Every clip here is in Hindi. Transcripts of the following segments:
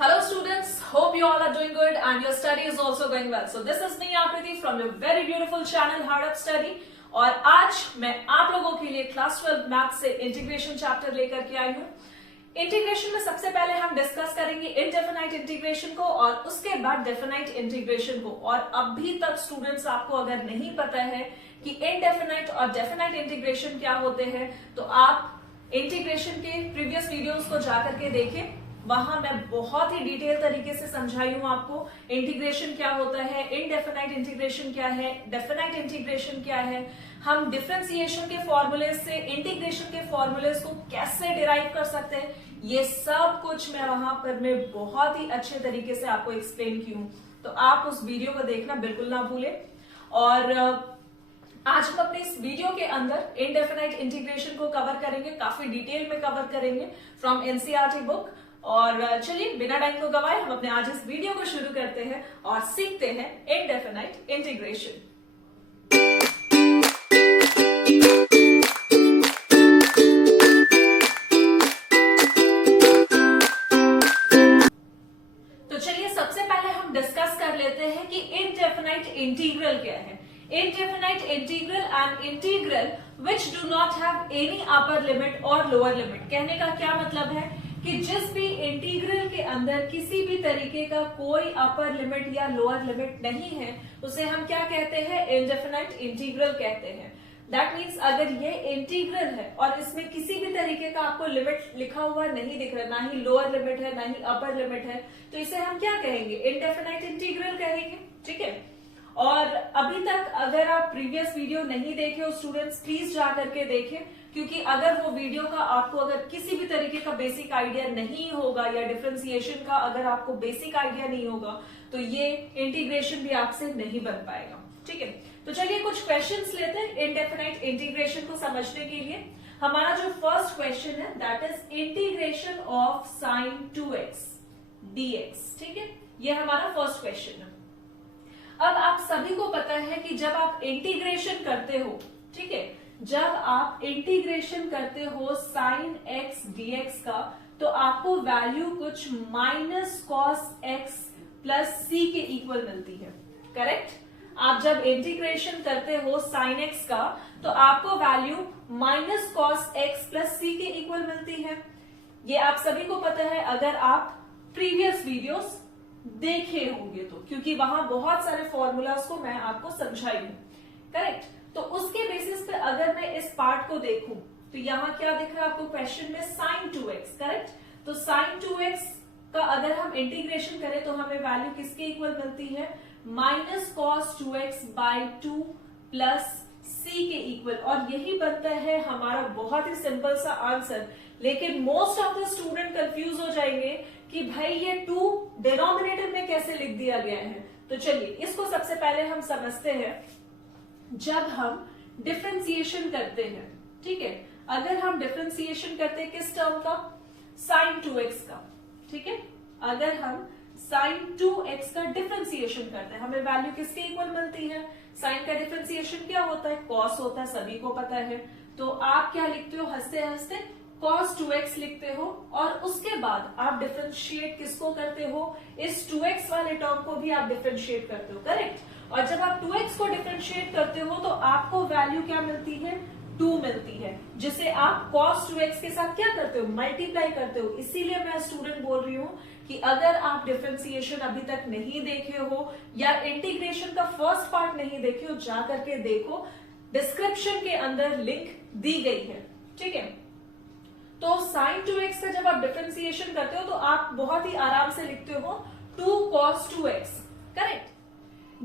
Hello students, hope you all are doing good and your study is also going well. So this is me Akriti from your very beautiful channel Hard Up Study और आज मैं आप लोगों के लिए क्लास 12 मैथ से इंटीग्रेशन चैप्टर लेकर के आई हूँ। इंटीग्रेशन में सबसे पहले हम डिस्कस करेंगे इनडेफिनाइट इंटीग्रेशन को और उसके बाद डेफिनाइट इंटीग्रेशन को। और अभी तक स्टूडेंट्स आपको अगर नहीं पता है कि इनडेफिनाइट और डेफिनाइट इंटीग्रेशन क्या होते हैं तो आप इंटीग्रेशन के प्रीवियस वीडियोस को जाकर के देखें। वहां मैं बहुत ही डिटेल तरीके से समझाई हूं आपको इंटीग्रेशन क्या होता है, इनडेफिनाइट इंटीग्रेशन क्या है, डेफिनाइट इंटीग्रेशन क्या है, हम डिफरेंशिएशन के फॉर्मूले से इंटीग्रेशन के फॉर्मूले को कैसे डिराइव कर सकते हैं, ये सब कुछ मैं वहां पर मैं बहुत ही अच्छे तरीके से आपको एक्सप्लेन की हूं। तो आप उस वीडियो को देखना बिल्कुल ना भूलें। और आज हम अपने इस वीडियो के अंदर इनडेफिनाइट इंटीग्रेशन को कवर करेंगे, काफी डिटेल में कवर करेंगे फ्रॉम एनसीईआरटी बुक। और चलिए बिना टाइम को गवाए हम अपने आज इस वीडियो को शुरू करते हैं और सीखते हैं इनडेफिनाइट इंटीग्रेशन। तो चलिए सबसे पहले हम डिस्कस कर लेते हैं कि इनडेफिनाइट इंटीग्रल क्या है। Indefinite integral and integral which do not have any upper limit or lower limit। कहने का क्या मतलब है कि जिस भी इंटीग्रल के अंदर किसी भी तरीके का कोई अपर लिमिट या लोअर लिमिट नहीं है उसे हम क्या कहते हैं, इनडेफिनाइट इंटीग्रल कहते हैं। दैट मीन्स अगर ये इंटीग्रल है और इसमें किसी भी तरीके का आपको लिमिट लिखा हुआ नहीं दिख रहा, ना ही लोअर लिमिट है ना ही अपर लिमिट है, तो इसे हम क्या कहेंगे, इनडेफिनाइट इंटीग्रल कहेंगे। ठीक है। और अभी तक अगर आप प्रीवियस वीडियो नहीं देखे हो स्टूडेंट्स, प्लीज जा करके देखें, क्योंकि अगर वो वीडियो का आपको अगर किसी भी तरीके का बेसिक आइडिया नहीं होगा या डिफरेंशिएशन का अगर आपको बेसिक आइडिया नहीं होगा तो ये इंटीग्रेशन भी आपसे नहीं बन पाएगा। ठीक है। तो चलिए कुछ क्वेश्चंस लेते हैं इनडेफिनाइट इंटीग्रेशन को समझने के लिए। हमारा जो फर्स्ट क्वेश्चन है that is integration of sine 2x dx। ठीक है, ये हमारा फर्स्ट क्वेश्चन है। अब आप सभी को पता है कि जब आप इंटीग्रेशन करते हो, ठीक है, जब आप इंटीग्रेशन करते हो साइन x dx का तो आपको वैल्यू कुछ minus cos x plus C के इक्वल मिलती है। करेक्ट। आप जब इंटीग्रेशन करते हो साइन x का तो आपको value minus cos x plus C के इक्वल मिलती है। ये आप सभी को पता है अगर आप प्रीवियस वीडियोस देखे होंगे तो, क्योंकि वहां बहुत सारे फॉर्मूलाज को मैं आपको समझाई हूं। करेक्ट। तो उसके बेसिस पे अगर मैं इस पार्ट को देखूं तो यहाँ क्या दिख रहा है आपको क्वेश्चन में, साइन 2x। करेक्ट। तो साइन 2x का अगर हम इंटीग्रेशन करें तो हमें वैल्यू किसके इक्वल मिलती है, minus cos 2x by 2 plus C के इक्वल। और यही बनता है हमारा बहुत ही सिंपल सा आंसर। लेकिन most of the student confuse हो जाएंगे कि भाई ये 2 डिनोमिनेटर में कैसे लिख दिया गया है। तो चलिए इसको सबसे पहले हम समझते हैं। जब हम डिफरेंशिएशन करते हैं, ठीक है, अगर हम डिफरेंशिएशन करते हैं किस टर्म का, साइन 2x का, ठीक है, अगर हम साइन 2x का डिफरेंशिएशन करते हैं हमें वैल्यू किसके इक्वल मिलती है, साइन का डिफरेंशिएशन क्या होता है, कॉस होता है, सभी को पता है। तो आप क्या लिखते हो, हंसते हंसते cos 2x लिखते हो और उसके बाद आप डिफरेंशिएट किसको करते हो, इस 2x वाले टर्म को भी आप डिफरेंशिएट करते हो। करेक्ट। और जब आप 2x को डिफरेंशिएट करते हो तो आपको वैल्यू क्या मिलती है, 2 मिलती है, जिसे आप cos 2x के साथ क्या करते हो, मल्टीप्लाई करते हो। इसीलिए मैं स्टूडेंट बोल रही हूँ कि अगर आप डिफरेंशिएशन अभी तक नहीं देखे हो या इंटीग्रेशन का फर्स्ट पार्ट नहीं देखे हो, जा करके देखो, डिस्क्रिप्शन के अंदर लिंक दी गई है। ठीक है। तो साइन 2x का जब आप डिफरेंशिएशन करते हो तो आप बहुत ही आराम से लिखते हो 2 cos 2x। करेक्ट।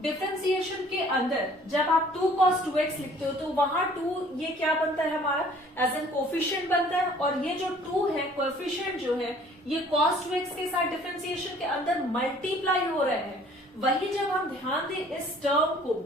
डिफरेंशिएशन के अंदर जब आप 2 cos 2x लिखते हो तो वहां 2 ये क्या बनता है हमारा, एज एन कोफिशिएंट बनता है। और ये जो 2 है कोफिशिएंट जो है ये cos 2x के साथ डिफरेंशिएशन के अंदर मल्टीप्लाई हो रहे हैं। वही जब हम ध्यान दें इस टर्म को,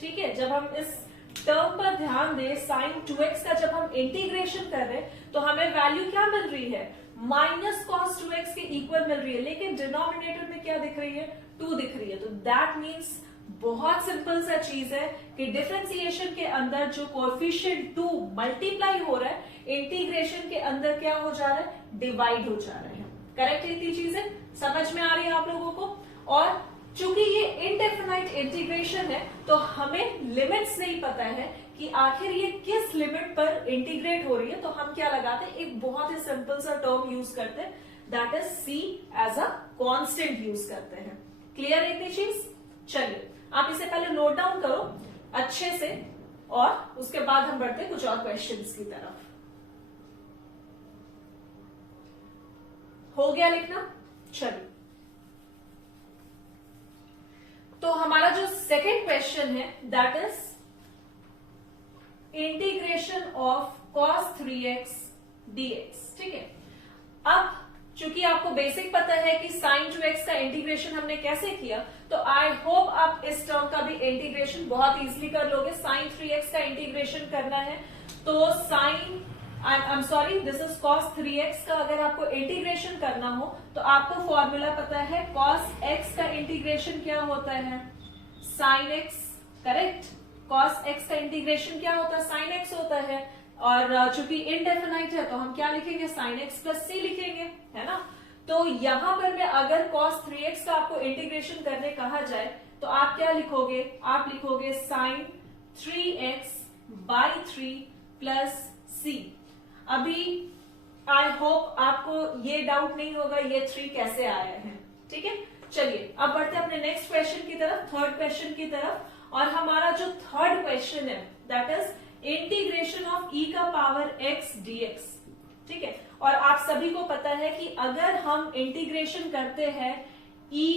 ठीक है, जब हम इस टर्म पर ध्यान दें, साइन 2x का जब हम इंटीग्रेशन कर रहे हैं तो हमें वैल्यू क्या मिल रही है, माइनस कॉस 2x के इक्वल मिल रही है, लेकिन डिनोमिनेटर में क्या दिख रही है, 2 दिख रही है। तो दैट मीन्स बहुत सिंपल सा चीज है कि डिफरेंशिएशन के अंदर जो कोएफिशिएंट 2 मल्टीप्लाई हो रहा है, इंटीग्रेशन के अंदर क्या हो जा रहा है, डिवाइड हो जा रहा है। करेक्ट है? इतनी चीजें समझ में आ रही है आप लोगों को? और चूंकि ये इनडेफिनाइट इंटीग्रेशन है तो हमें लिमिट्स नहीं पता है कि आखिर ये किस लिमिट पर इंटीग्रेट हो रही है, तो हम क्या लगाते हैं, एक बहुत ही सिंपल सा टर्म यूज करते हैं, that is C as a constant use करते हैं। क्लियर है इतनी चीज? चलिए आप इसे पहले नोट डाउन करो अच्छे से और उसके बाद हम बढ़ते हैं कुछ और क्वेश्चंस की तरफ। हो गया लिखना? चलिए, तो हमारा जो सेकेंड क्वेश्चन है that is integration of cos 3x dx। ठीक है, अब चूंकि आपको बेसिक पता है कि sin 2x का इंटीग्रेशन हमने कैसे किया, तो आई होप आप इस टर्म का भी इंटीग्रेशन बहुत इजीली कर लोगे। sin 3x का इंटीग्रेशन करना है तो I am sorry this is cos 3x का अगर आपको इंटीग्रेशन करना हो तो आपको फॉर्मूला पता है, cos x का इंटीग्रेशन क्या होता है, sin x। Correct? cos x का इंटीग्रेशन क्या होता है, sin x होता है। और चूंकि इनडेफिनाइट है तो हम क्या लिखेंगे, sin x प्लस c लिखेंगे, है ना? तो यहां पर मैं अगर cos 3x का आपको इंटीग्रेशन करने कहा जाए तो आप क्या लिखोगे, आप लिखोगे sin 3x by 3 plus c। अभी आई होप आपको ये डाउट नहीं होगा ये 3 कैसे आया है। ठीक है, चलिए अब बढ़ते हैं अपने नेक्स्ट क्वेश्चन की तरफ, थर्ड क्वेश्चन की तरफ। और हमारा जो थर्ड क्वेश्चन है that is integration of e का पावर x dx। ठीक है, और आप सभी को पता है कि अगर हम इंटीग्रेशन करते हैं e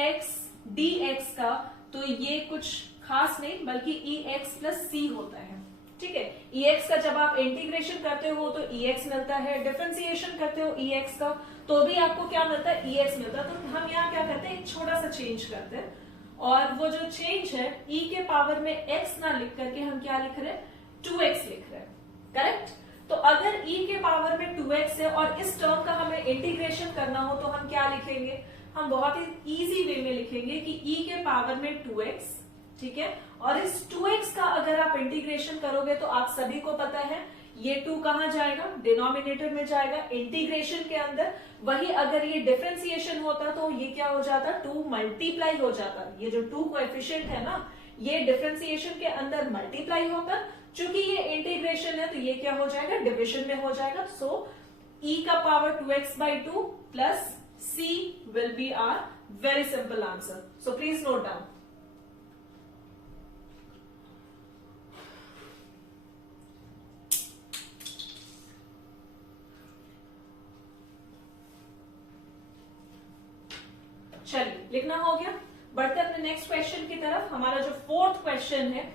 x dx का तो ये कुछ खास नहीं बल्कि e x प्लस c होता है। ठीक है, ex का जब आप इंटीग्रेशन करते हो तो ex मिलता है, डिफरेंशिएशन करते हो ex का तो भी आपको क्या मिलता है, ex मिलता है। तो हम यहाँ क्या करते हैं, एक छोटा सा चेंज करते हैं और वो जो चेंज है e के पावर में x ना लिख करके हम क्या लिख रहे हैं, 2x लिख रहे हैं। करेक्ट? तो अगर e के पावर में 2x है और इस टर्म का हमें इंटीग्रेशन करना हो तो हम क्या लिखेंगे, हम बहुत ही इजी वे में लिखेंगे कि e के पावर में 2x। ठीक है, और इस 2x का अगर आप इंटीग्रेशन करोगे तो आप सभी को पता है ये 2 कहां जाएगा, डिनोमिनेटर में जाएगा इंटीग्रेशन के अंदर। वही अगर ये डिफरेंशिएशन होता तो ये क्या हो जाता, 2 मल्टीप्लाई हो जाता। ये जो 2 कोएफिशिएंट है ना, ये डिफरेंशिएशन के अंदर मल्टीप्लाई होकर, चूंकि ये इंटीग्रेशन है तो ये क्या हो जाएगा, डिविजन में हो जाएगा। सो e का power 2x by 2 plus c will be our very simple answer. So please note down. चलिए लिखना हो गया, बढ़ते अपने नेक्स्ट क्वेश्चन की तरफ। हमारा जो फोर्थ क्वेश्चन है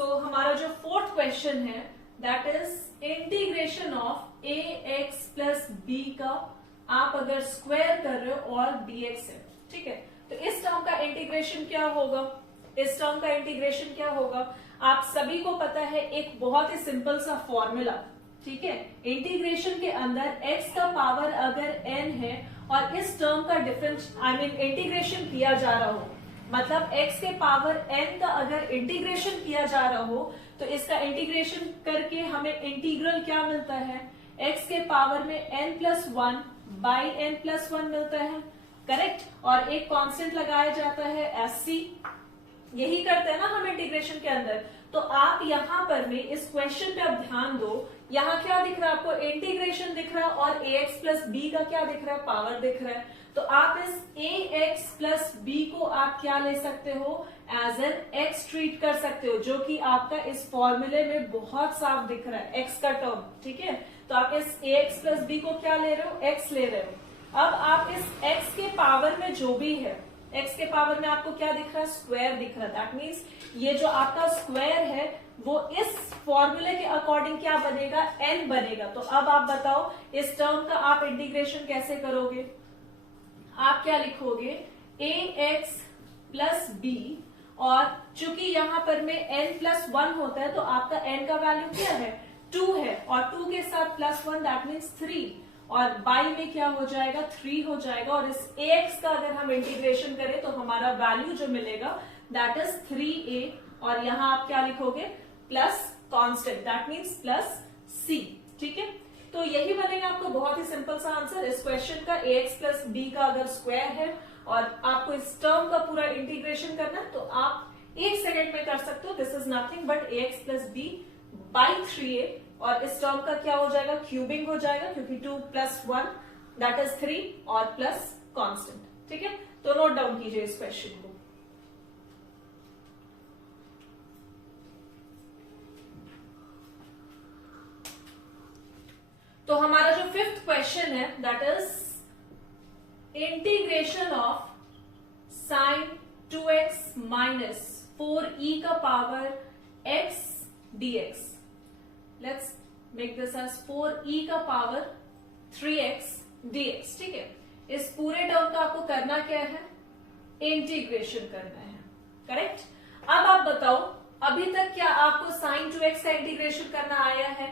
हमारा जो फोर्थ क्वेश्चन है that is integration of a x plus b का आप अगर स्क्वायर कर रहे हो और dx है। ठीक है, तो इस टर्म का इंटीग्रेशन क्या होगा, इस टर्म का इंटीग्रेशन क्या होगा, आप सभी को पता है एक बहुत ही सिंपल सा फॉर्मूला। ठीक है, इंटीग्रेशन के अंदर x का पावर अगर n है और इस टर्म का डिफरेंस इंटीग्रेशन किया जा रहा हो, मतलब x के पावर n का अगर इंटीग्रेशन किया जा रहा हो तो इसका इंटीग्रेशन करके हमें इंटीग्रल क्या मिलता है, x के पावर में n plus 1 by n plus 1 मिलता है। करेक्ट? और एक कांस्टेंट लगाया जाता है sc। यही करते हैं ना हम इंटीग्रेशन के अंदर। तो आप यहां पर में इस क्वेश्चन पे अब ध्यान दो, यहां क्या दिख रहा है आपको, इंटीग्रेशन दिख रहा है और ax प्लस बी का क्या दिख रहा है, पावर दिख रहा है। तो आप इस ax प्लस बी को आप क्या ले सकते हो, एज एन x ट्रीट कर सकते हो, जो कि आपका इस फॉर्मूले में बहुत साफ दिख रहा है, x का टर्म। ठीक है, तो आप इस ax प्लस बी को क्या ले रहे हो, x ले रहे हो। अब आप इस x के पावर में जो भी है, x के पावर में आपको क्या दिख रहा है, स्क्वायर दिख रहा है। दैट मीन्स ये जो आपका स्क्वायर है वो इस फॉर्मूले के अकॉर्डिंग क्या बनेगा, n बनेगा। तो अब आप बताओ इस टर्म का आप इंटीग्रेशन कैसे करोगे, आप क्या लिखोगे, ax प्लस b, और चूंकि यहां पर में n प्लस 1 होता है तो आपका n का वैल्यू क्या है, 2 है, और 2 के साथ प्लस 1 दैट मीन्स 3, और बाई में क्या हो जाएगा 3 हो जाएगा, और इस ax का अगर हम इंटीग्रेशन करें तो हमारा वैल्यू जो मिलेगा दैट इज 3a, और यहां आप क्या लिखोगे plus constant, that means plus c। ठीक है, तो यही बनेगा आपको बहुत ही सिंपल सा आंसर इस क्वेश्चन का। ax प्लस b का अगर स्क्वायर है और आपको इस टर्म का पूरा इंटीग्रेशन करना है तो आप 1 सेकेंड में कर सकते हो। This is nothing but ax plus b by 3a, और इस टर्म का क्या हो जाएगा क्यूबिंग हो जाएगा, क्योंकि 2 प्लस 1 दैट इज 3 और प्लस कांस्टेंट। ठीक है, तो नोट डाउन कीजिए इस क्वेश्चन को। तो हमारा जो 5th क्वेश्चन है that is integration of sine 2x minus 4e का power x dx। Let's make this as 4e का पावर 3x dx। ठीक है, इस पूरे टर्म का आपको करना क्या है, इंटीग्रेशन करना है। करेक्ट। अब आप बताओ अभी तक क्या आपको साइन 2x का इंटीग्रेशन करना आया है?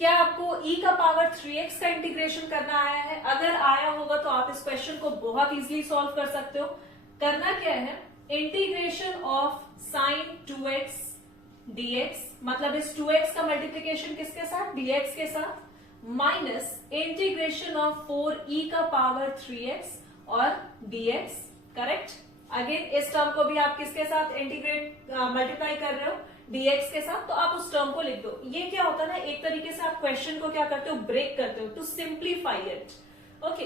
क्या आपको e का पावर 3x का इंटीग्रेशन करना आया है? अगर आया होगा तो आप इस क्वेश्चन को बहुत इजीली सॉल्व कर सकते हो। करना क्या है, integration of sine 2x dx, मतलब इस 2x का मल्टीप्लीकेशन किसके साथ, dx के साथ, माइनस इंटीग्रेशन ऑफ 4e का पावर 3x और dx। करेक्ट। अगेन इस टर्म को भी आप किसके साथ इंटीग्रेट मल्टीप्लाई कर रहे हो, dx के साथ, तो आप उस टर्म को लिख दो। ये क्या होता है ना, एक तरीके से आप क्वेश्चन को क्या करते हो, ब्रेक करते हो टू सिंप्लीफाई इट। ओके,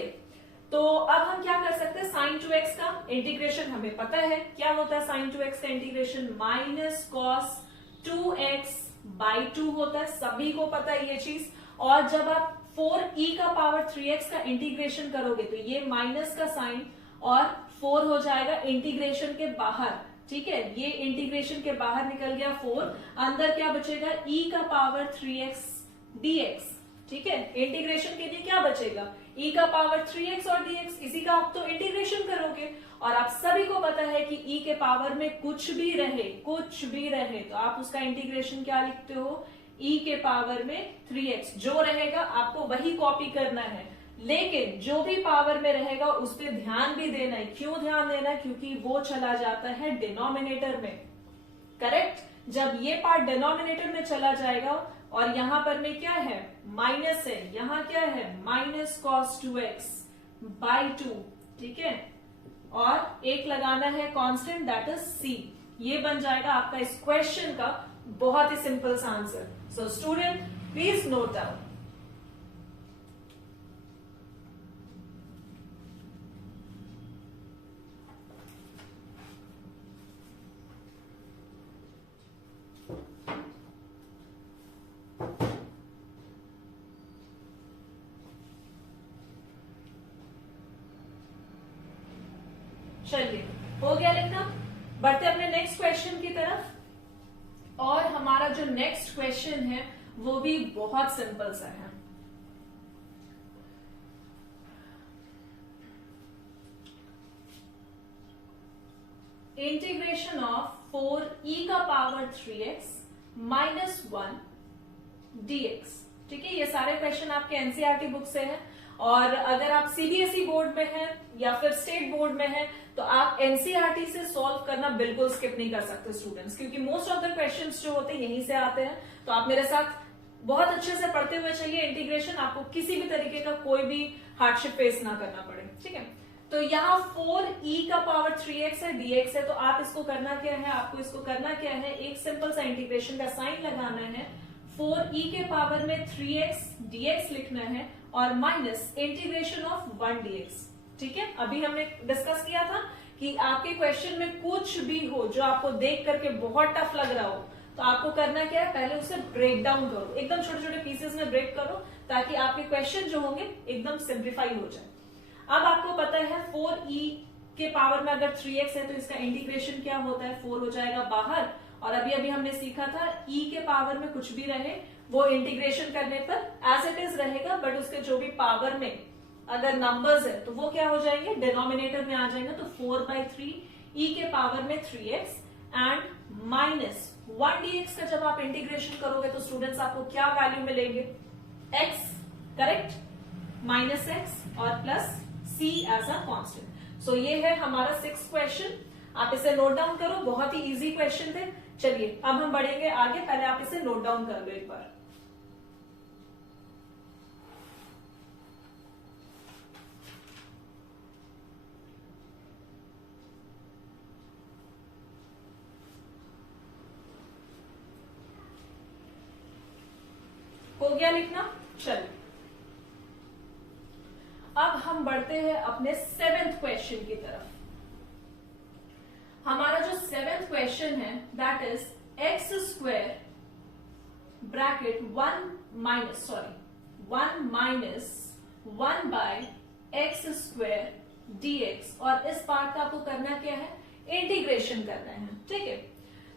तो अब हम क्या कर सकते हैं, साइन 2x का इंटीग्रेशन हमें पता है क्या होता है। साइन 2x का integration minus cos 2x by 2 होता है, सभी को पता है ये चीज। और जब आप 4e का पावर 3x का इंटीग्रेशन करोगे तो ये माइनस का साइन और 4 हो जाएगा इंटीग्रेशन के बाहर। ठीक है, ये इंटीग्रेशन के बाहर निकल गया 4, अंदर क्या बचेगा e का पावर 3x dx। ठीक है, इंटीग्रेशन के लिए क्या बचेगा, e का पावर 3x और dx, इसी का आप तो इंटीग्रेशन करोगे। और आप सभी को पता है कि e के पावर में कुछ भी रहे तो आप उसका इंटीग्रेशन क्या लिखते हो, e के पावर में 3x, जो रहेगा आपको वही कॉपी करना है। लेकिन जो भी पावर में रहेगा उस पर ध्यान भी देना है। क्यों ध्यान देना है, क्योंकि वो चला जाता है डिनोमिनेटर में। करेक्ट, जब ये पार्ट डिनोमिनेटर में चला जाएगा और यहां पर में क्या है, माइनस है, यहां क्या है, माइनस कॉस 2x बाई 2। ठीक है, और एक लगाना है कांस्टेंट दैट इज c। ये बन जाएगा आपका इस क्वेश्चन का बहुत ही सिंपल सा answer. So student please note down. चलिए, हो गया लिखना। बढ़ते अपने नेक्स्ट क्वेश्चन की तरफ। और हमारा जो नेक्स्ट क्वेश्चन है वो भी बहुत सिंपल सा है। इंटीग्रेशन ऑफ 4e का पावर 3x माइनस 1 dx। ठीक है, ये सारे क्वेश्चन आपके एनसीईआरटी बुक से हैं। और अगर आप सीबीएसई बोर्ड में हैं या फिर स्टेट बोर्ड में हैं तो आप एनसीईआरटी से सॉल्व करना बिल्कुल स्किप नहीं कर सकते स्टूडेंट्स, क्योंकि मोस्ट ऑफ द क्वेश्चंस जो होते हैं यहीं से आते हैं। तो आप मेरे साथ बहुत अच्छे से पढ़ते हुए चलिए इंटीग्रेशन, आपको किसी भी तरीके का कोई भी हार्डशिप फेस ना करना पड़े। ठीक है, तो यहाँ 4e का पावर 3x है, dx है, तो आप इसको करना क्या है, आपको इसको करना क्या है, एक सिंपल सा इंटीग्रेशन का साइन लगाना है, 4e के पावर में 3x dx लिखना है और माइनस इंटीग्रेशन ऑफ 1 dx। ठीक है, अभी हमने डिस्कस किया था कि आपके क्वेश्चन में कुछ भी हो जो आपको देख करके बहुत टफ लग रहा हो तो आपको करना क्या है, पहले उसे ब्रेक डाउन करो, एकदम छोटे छोटे पीसेस में ब्रेक करो ताकि आपके क्वेश्चन जो होंगे एकदम सिंप्लीफाई हो जाए। अब आपको पता है 4e के पावर में अगर 3x है तो इसका इंटीग्रेशन क्या होता है, 4 हो जाएगा बाहर। और अभी अभी हमने सीखा था e के पावर में कुछ भी रहे वो इंटीग्रेशन करने पर एज इट इज रहेगा, बट उसके जो भी पावर में अगर नंबर्स है तो वो क्या हो जाएंगे, डिनोमिनेटर में आ जाएंगे। तो 4/3 e के पावर में 3x एंड माइनस 1 dx का जब आप इंटीग्रेशन करोगे तो स्टूडेंट्स आपको क्या वैल्यू मिलेंगे, x। करेक्ट, माइनस एक्स और plus C as a constant. So ये है हमारा 6th क्वेश्चन। आप इसे नोट डाउन करो, बहुत ही इजी क्वेश्चन थे। चलिए अब हम बढ़ेंगे आगे, पहले आप इसे नोट डाउन कर लो एक बार। हो गया लिखना? चलिए अब हम बढ़ते हैं अपने 7th क्वेश्चन की तरफ। हमारा जो 7th क्वेश्चन है that is x square bracket 1 minus 1 by x square dx, और इस पार्ट का आपको करना क्या है? इंटीग्रेशन करना है। ठीक है,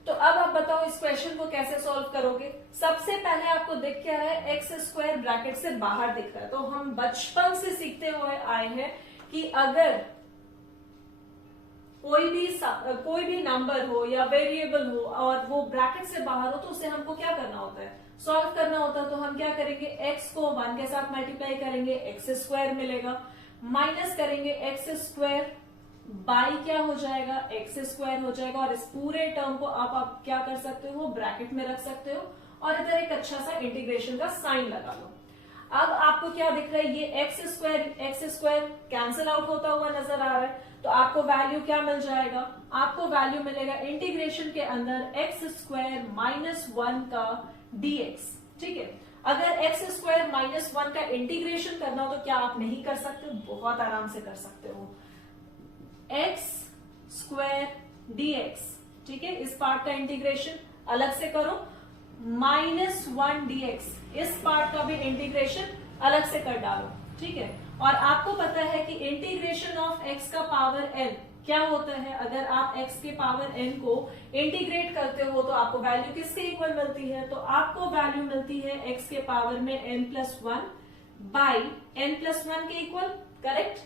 तो अब आप बताओ इस क्वेश्चन को कैसे सॉल्व करोगे। सबसे पहले आपको दिख क्या रहा है? एक्स स्क्वायर ब्रैकेट से बाहर दिख रहा है। तो हम बचपन से सीखते हुए आए हैं कि अगर कोई भी नंबर हो या वेरिएबल हो और वो ब्रैकेट से बाहर हो तो उसे हमको क्या करना होता है? सॉल्व करना होता है। तो हम क्या करेंगे? एक्स को 1 के साथ मल्टीप्लाई करेंगे, एक्स स्क्वायर मिलेगा, माइनस करेंगे एक्स स्क्वायर बाई क्या हो जाएगा? एक्स स्क्वायर हो जाएगा। और इस पूरे टर्म को आप क्या कर सकते हो? ब्रैकेट में रख सकते हो और इधर एक अच्छा सा इंटीग्रेशन का साइन लगा लो। अब आपको क्या दिख रहा है? ये एक्स स्क्वायर कैंसिल आउट होता हुआ नजर आ रहा है। तो आपको वैल्यू क्या मिल जाएगा? आपको वैल्यू मिलेगा इंटीग्रेशन के अंदर एक्स स्क्वायर -1 का dx। ठीक है, अगर एक्स स्क्वायर -1 का इंटीग्रेशन करना हो तो क्या आप नहीं कर सकते? बहुत आराम से कर सकते हो। एक्स स्क्वायर dx, ठीक है, इस पार्ट का इंटीग्रेशन अलग से करो, -1 dx, इस पार्ट का भी इंटीग्रेशन अलग से कर डालो। ठीक है, और आपको पता है कि इंटीग्रेशन ऑफ x का पावर n क्या होता है? अगर आप x के पावर n को इंटीग्रेट करते हो तो आपको वैल्यू किसके इक्वल मिलती है? तो आपको वैल्यू मिलती है x के पावर में n+1 बाई n+1 के इक्वल। करेक्ट?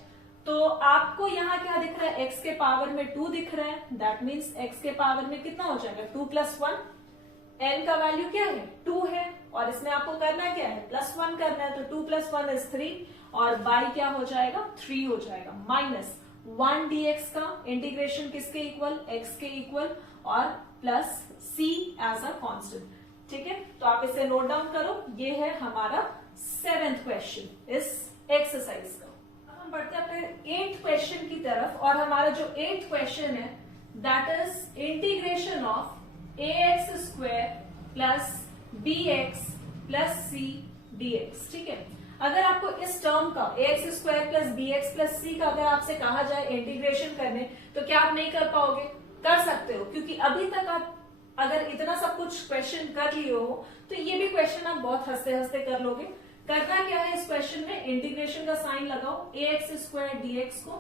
तो आपको यहाँ क्या दिख रहा है? x के पावर में 2 दिख रहा है। दैट मीन्स x के पावर में कितना हो जाएगा? 2+1। n का वैल्यू क्या है? 2 है, और इसमें आपको करना क्या है? +1 करना है। तो 2+1 इज 3 और बाई क्या हो जाएगा? 3 हो जाएगा। -1 dx का इंटीग्रेशन किसके इक्वल? x के इक्वल, और plus c as a constant. ठीक है, तो आप इसे नोट डाउन करो। ये है हमारा 7th क्वेश्चन इस एक्सरसाइज का। अब हम बढ़ते हैं अपने 8th क्वेश्चन की तरफ, और हमारा जो 8th क्वेश्चन है that is integration of ax² plus bx plus c dx। ठीक है, अगर आपको इस टर्म का ax² plus bx plus c का अगर आपसे कहा जाए इंटीग्रेशन करने, तो क्या आप नहीं कर पाओगे? कर सकते हो, क्योंकि अभी तक आप अगर इतना सब कुछ क्वेश्चन कर लिए हो तो ये भी क्वेश्चन आप बहुत हंसते हंसते कर लोगे। करना क्या है इस क्वेश्चन में? इंटीग्रेशन का साइन लगाओ, ax² dx को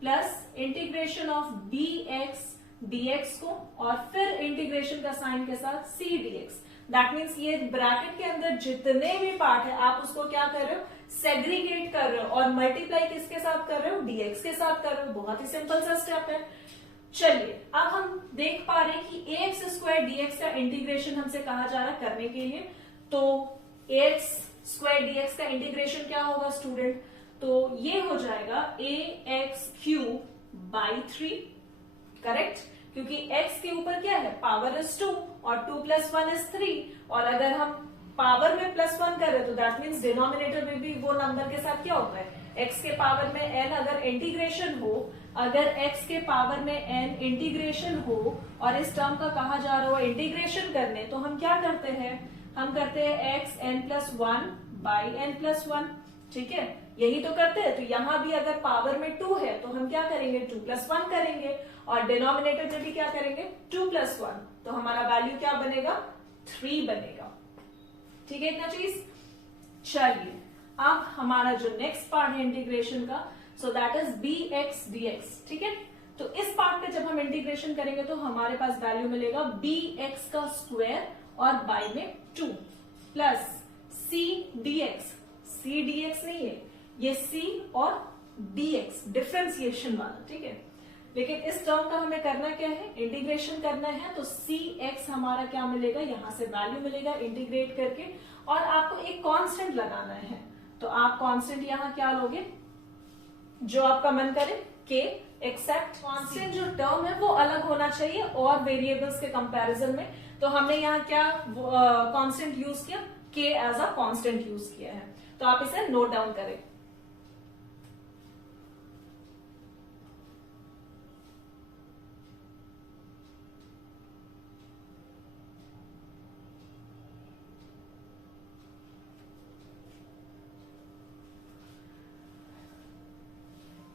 plus integration of bx dx को, और फिर इंटीग्रेशन का साइन के साथ c dx। दैट मीन्स ये ब्रैकेट के अंदर जितने भी पार्ट है आप उसको क्या कर रहे हो? सेग्रीगेट कर रहे हो, और मल्टीप्लाई किसके साथ कर रहे हो? dx के साथ कर रहे हो। बहुत ही सिंपल सा स्टेप है। चलिए अब हम देख पा रहे हैं कि ax² dx का इंटीग्रेशन हमसे कहा जा रहा है करने के लिए। तो ax² dx का इंटीग्रेशन क्या होगा स्टूडेंट? तो ये हो जाएगा ax³ बाई 3। करेक्ट, क्योंकि x के ऊपर क्या है? पावर इज 2 और 2+1 इज 3, और अगर हम पावर में +1 कर रहे हैं तो दैट मीन्स डिनोमिनेटर में भी वो नंबर के साथ क्या होता है? x के पावर में n अगर इंटीग्रेशन हो, अगर x के पावर में n इंटीग्रेशन हो और इस टर्म का कहा जा रहा हो इंटीग्रेशन करने, तो हम क्या करते हैं? हम करते हैं x n+1 बाई n+1। ठीक है, यही तो करते हैं। तो यहां भी अगर पावर में 2 है तो हम क्या करेंगे? 2+1 करेंगे, और डिनोमिनेटर में भी क्या करेंगे? 2+1। तो हमारा वैल्यू क्या बनेगा? 3 बनेगा। ठीक है, इतना चीज। चलिए अब हमारा जो नेक्स्ट पार्ट है इंटीग्रेशन का, so that is bx dx। ठीक है, तो इस पार्ट पे जब हम इंटीग्रेशन करेंगे तो हमारे पास वैल्यू मिलेगा bx का स्क्वायर और बाई में 2 plus c dx। c dx नहीं है, ये c और dx डिफरेंशिएशन वाला। ठीक है, लेकिन इस टर्म का हमें करना क्या है? इंटीग्रेशन करना है। तो cx हमारा क्या मिलेगा? यहां से वैल्यू मिलेगा इंटीग्रेट करके, और आपको एक कांस्टेंट लगाना है। तो आप कांस्टेंट यहां क्या लोगे, जो आपका मन करे, के, एक्सेप्ट कांस्टेंट जो टर्म है वो अलग होना चाहिए और वेरिएबल्स के कंपैरिजन में। तो हमने यहाँ क्या कांस्टेंट यूज किया, के एज अ कांस्टेंट यूज किया है। तो आप इसे नोट डाउन करें।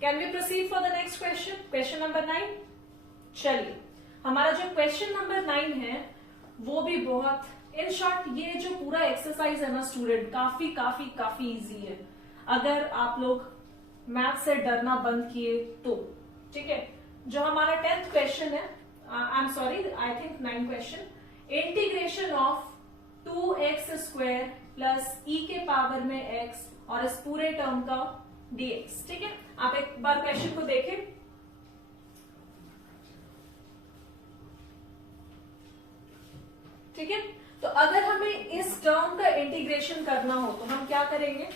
Can we proceed for the next question, question number 9। चलिए, हमारा जो क्वेश्चन नंबर 9 है वो भी बहुत, इन शॉर्ट ये जो पूरा एक्सरसाइज है ना स्टूडेंट, काफी काफी काफी इजी है अगर आप लोग मैथ से डरना बंद किए तो। ठीक है, जो हमारा 10th क्वेश्चन है, I am sorry, I think 9th question, integration of 2x² plus e के पावर में x और इस पूरे टर्म का dx। ठीक है, आप एक बार क्वेश्चन को देखें। ठीक है, तो अगर हमें इस टर्म का इंटीग्रेशन करना हो तो हम क्या करेंगे,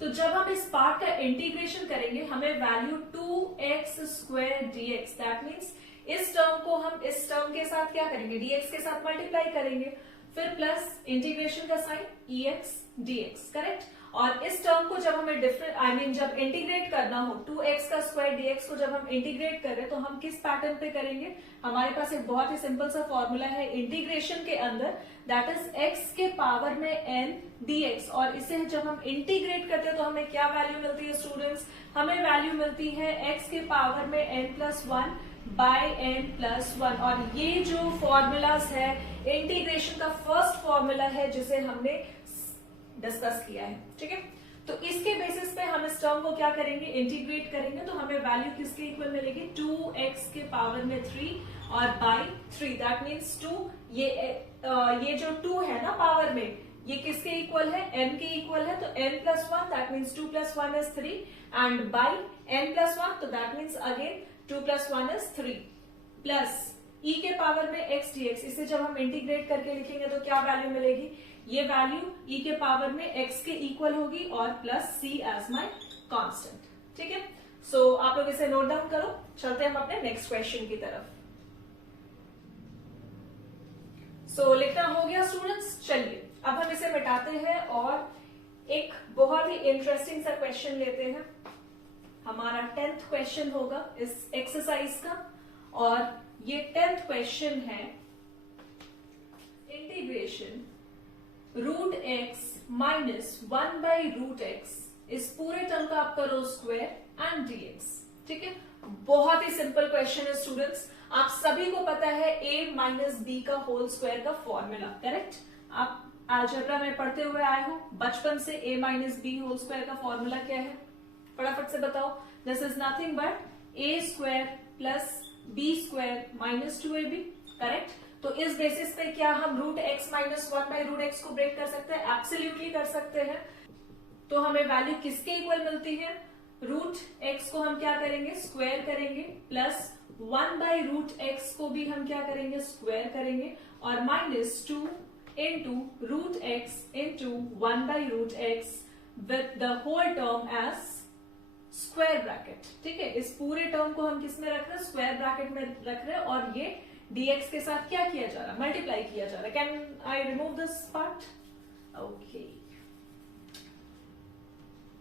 तो जब हम इस पार्ट का इंटीग्रेशन करेंगे हमें value 2x² dx, that means इस टर्म को हम इस टर्म के साथ क्या करेंगे, dx के साथ मल्टीप्लाई करेंगे, फिर प्लस इंटीग्रेशन का साइन ex dx, करेक्ट। और इस टर्म को जब हमें डिफरेंट जब इंटीग्रेट करना हो 2x² dx को जब हम इंटीग्रेट करें तो हम किस पैटर्न पे करेंगे, हमारे पास एक बहुत ही सिंपल सा फॉर्मूला है इंटीग्रेशन के अंदर, दैट इज x के पावर में n dx। और इसे जब हम इंटीग्रेट करते हैं तो हमें क्या वैल्यू मिलती है स्टूडेंट्स, हमें वैल्यू मिलती है x के पावर में n+1 बाय n+1। और ये जो फॉर्मूलाज है इंटीग्रेशन का फर्स्ट फॉर्मूला है जिसे हमने डिस्कस किया है। ठीक है, तो इसके बेसिस पे हम इस टर्म को क्या करेंगे, इंटीग्रेट करेंगे, तो हमें वैल्यू किसके इक्वल मिलेगी, 2x के पावर में 3 और बाय 3, दैट मीन्स 2। ये जो 2 है ना पावर में, ये किसके इक्वल है, n के इक्वल है, तो n+1 that means 2 + 1 is 3 and by n+1 तो that means again 2 + 1 is 3 plus e के पावर में x dx। इसे जब हम इंटीग्रेट करके लिखेंगे तो क्या वैल्यू मिलेगी, ये वैल्यू e के पावर में x के इक्वल होगी और plus c as my constant. ठीक है, सो आप लोग इसे नोट डाउन करो। चलते हैं हम अपने नेक्स्ट क्वेश्चन की तरफ। सो लिखना हो गया स्टूडेंट्स। चलिए अब हम इसे मिटाते हैं और एक बहुत ही इंटरेस्टिंग सा क्वेश्चन लेते हैं। हमारा 10th क्वेश्चन होगा इस एक्सरसाइज का और ये 10th क्वेश्चन है इंटीग्रेशन √x माइनस 1/√x इस पूरे टर्म का आप करो स्क्वायर एंड dx। ठीक है, बहुत ही सिंपल क्वेश्चन है स्टूडेंट्स। आप सभी को पता है a माइनस बी का होल स्क्वायर का फॉर्मूला, करेक्ट। आप अलजेब्रा में पढ़ते हुए आए हो बचपन से, a minus b whole square का फॉर्मूला क्या है, फटाफट से बताओ। This is nothing but a² plus b² minus 2ab, correct. तो इस बेसिस पे क्या हम √x माइनस 1/√x को ब्रेक कर सकते हैं, एब्सोल्युटली कर सकते हैं। तो हमें वैल्यू किसके इक्वल मिलती है, √x को हम क्या करेंगे, स्क्वायर करेंगे, प्लस 1/√x को भी हम क्या करेंगे, स्क्वायर करेंगे, और minus 2 into √x into 1/√x with the whole term as square bracket. ठीक है, इस पूरे टर्म को हम किस में रख रहे हैं, स्क्वायर ब्रैकेट में रख रहे हैं, और ये dx के साथ क्या किया जा रहा है, मल्टीप्लाई किया जा रहा है। Can I remove this part, okay.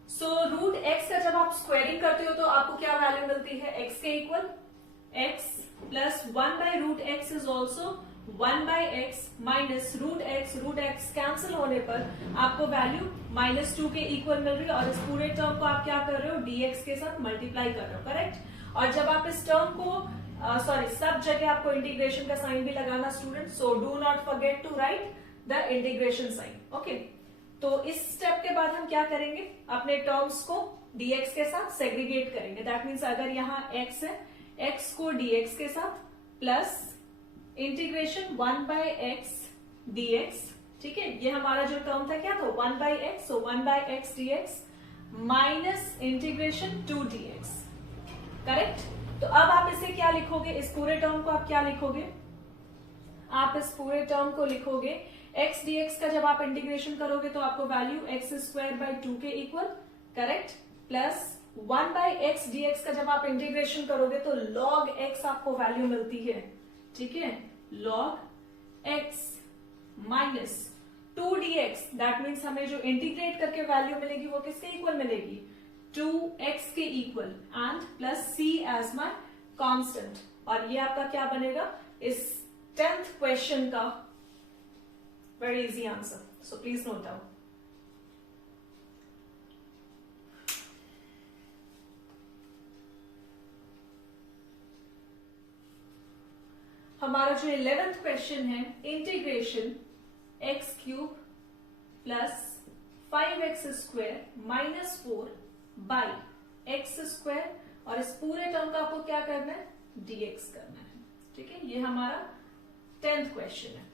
So √x का जब आप स्क्वायरिंग करते हो तो आपको क्या वैल्यू मिलती है, x के equal, x plus 1/√x is also 1/x minus √x cancel होने पर आपको वैल्यू -2 के इक्वल मिल रही है, और इस पूरे टर्म को आप क्या कर रहे हो, dx के साथ मल्टीप्लाई कर रहे हो, करेक्ट। और जब आप इस टर्म को सब जगह आपको इंटीग्रेशन का साइन भी लगाना student, so do not forget to write the integration sign, okay. तो इस स्टेप के बाद हम क्या करेंगे, अपने टर्म्स को dx के साथ सेग्रीगेट करेंगे। दैट मीन्स अगर यहाँ x है, x को dx के साथ प्लस इंटीग्रेशन 1/x dx। ठीक है, ये हमारा जो टर्म था क्या था, 1/x, सो 1/x dx minus integration 2 dx, correct. तो अब आप इसे क्या लिखोगे, इस पूरे टर्म को आप क्या लिखोगे, आप इस पूरे टर्म को लिखोगे x dx का जब आप इंटीग्रेशन करोगे तो आपको वैल्यू एक्स स्क्वायर बाई 2 के equal, correct, plus 1 by x dx का जब आप इंटीग्रेशन करोगे तो log x आपको वैल्यू मिलती है, ठीक है, log x minus 2 dx, that means हमें जो इंटीग्रेट करके वैल्यू मिलेगी वो किसके इक्वल मिलेगी, 2x के equal, and plus c as my constant. और ये आपका क्या बनेगा इस 10th क्वेश्चन का very easy answer, so please note down. हमारा जो 11th क्वेश्चन है, integration x cube plus 5x square minus 4 by x square, और इस पूरे टर्म का आपको क्या करना है, dx करना है, ठीक है। ये हमारा 10th क्वेश्चन है।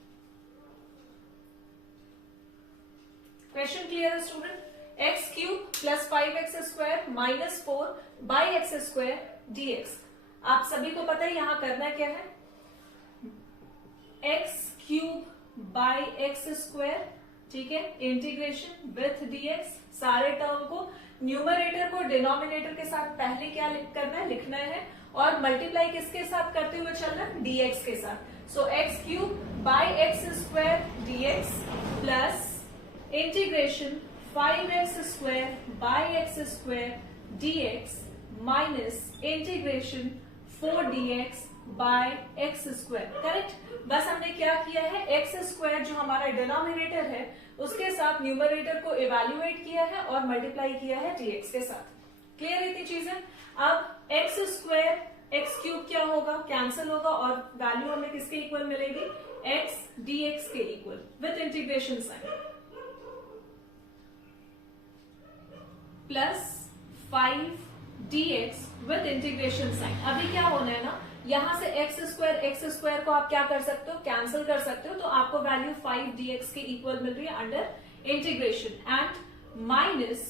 क्वेश्चन क्लियर है student? X cube plus 5x square minus 4 by x square dx। आप सभी को पता है यहां करना क्या है, x cube by x square, ठीक है, इंटीग्रेशन विथ dx, सारे टर्म को न्यूमरेटर को डिनोमिनेटर के साथ पहले क्या करना है, लिखना है, और मल्टीप्लाई किसके साथ करते हुए चलना है, dx के साथ। So x cube by x square dx plus integration 5x square by x square dx minus integration 4dx by x square, correct. बस हमने क्या किया है, एक्स स्क्वायर जो हमारा डिनोमिनेटर है उसके साथ न्यूमरेटर को इवेल्युएट किया है और मल्टीप्लाई किया है dx के साथ। क्लियर इतनी चीजें? अब एक्स स्क्वायर एक्स क्यूब क्या होगा, कैंसिल होगा, और वैल्यू हमें किसके इक्वल मिलेगी, एक्स dx के equal with integration sign, plus 5dx with integration sign. अभी क्या होना है ना, यहां से एक्स स्क्वायर को आप क्या कर सकते हो, कैंसिल कर सकते हो, तो आपको वैल्यू 5dx के इक्वल मिल रही है अंडर इंटीग्रेशन, एंड माइनस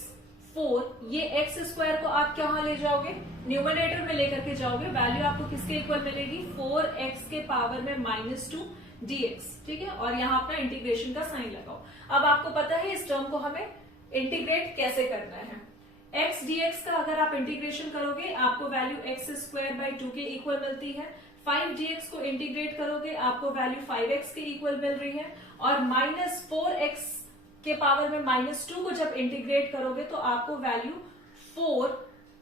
4, ये एक्स स्क्वायर को आप क्या ले जाओगे, न्यूमरेटर में लेकर के जाओगे, वैल्यू आपको किसके इक्वल मिलेगी, 4x के पावर में माइनस 2 dx, ठीक है, और यहां अपना इंटीग्रेशन का साइन लगाओ। अब आपको पता है इस टर्म को हमें इंटीग्रेट कैसे करना है। x dx का अगर आप इंटीग्रेशन करोगे आपको वैल्यू एक्स स्क्वायर बाई 2 के इक्वल मिलती है, 5dx को इंटीग्रेट करोगे आपको वैल्यू 5x के इक्वल मिल रही है, और माइनस 4x के पावर में माइनस 2 को जब इंटीग्रेट करोगे तो आपको वैल्यू 4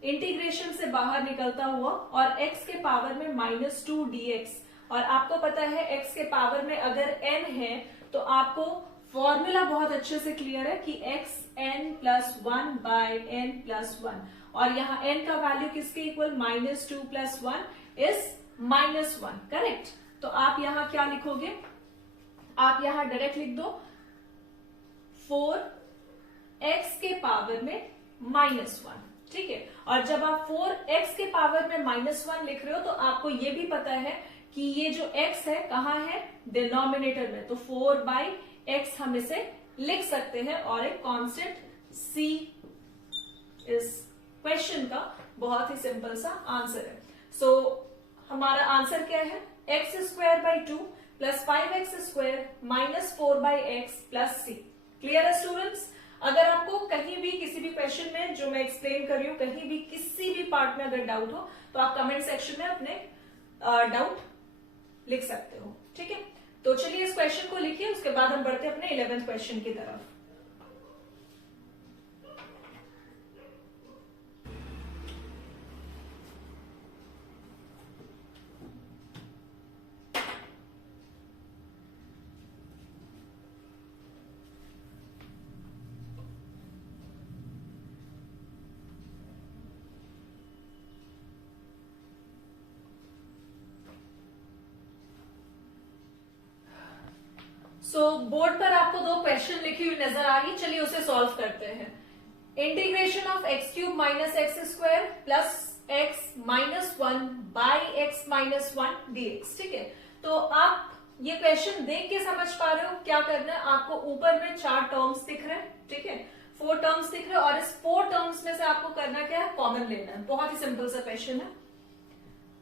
इंटीग्रेशन से बाहर निकलता हुआ और x के पावर में माइनस 2 dx, और आपको पता है x के पावर में अगर n है तो आपको फॉर्मूला बहुत अच्छे से क्लियर है कि x n plus 1 by n plus 1, और यहाँ n का वैल्यू किसके equal, minus 2 plus 1 is minus 1, correct. तो आप यहाँ क्या लिखोगे, आप यहाँ डायरेक्ट लिख दो 4x के पावर में माइनस 1, ठीक है। और जब आप 4x के पावर में माइनस 1 लिख रहे हो तो आपको ये भी पता है कि ये जो x है कहाँ है, डिनोमिनेटर में, तो 4 बाई x हम इसे लिख सकते हैं, और एक कांस्टेंट c इस क्वेश्चन का बहुत ही सिंपल सा आंसर है। सो हमारा आंसर क्या है, x square by 2 plus 5x square minus 4 by x plus c. Clear है स्टूडेंट्स? अगर आपको कहीं भी किसी भी क्वेश्चन में जो मैं एक्सप्लेन कर रही हूँ, कहीं भी किसी भी पार्ट में अगर डाउट हो तो आप कमेंट सेक्शन में अपने डाउट लिख सकते हो, ठीक है। तो चलिए इस क्वेश्चन को लिखिए, उसके बाद हम बढ़ते हैं अपने 11th क्वेश्चन की तरफ। बोर्ड पर आपको दो क्वेश्चन लिखी हुई नजर आ रही, चलिए उसे सॉल्व करते हैं। Integration of x cube minus x square plus x minus 1 by x minus 1 dx, ठीक है। तो आप ये क्वेश्चन देख के समझ पा रहे हो क्या करना है, आपको ऊपर में 4 टर्म्स दिख रहे हैं, ठीक है, 4 टर्म्स दिख रहे हैं, और इस 4 टर्म्स में से आपको करना क्या है, कॉमन लेना है। बहुत ही सिंपल सा क्वेश्चन है।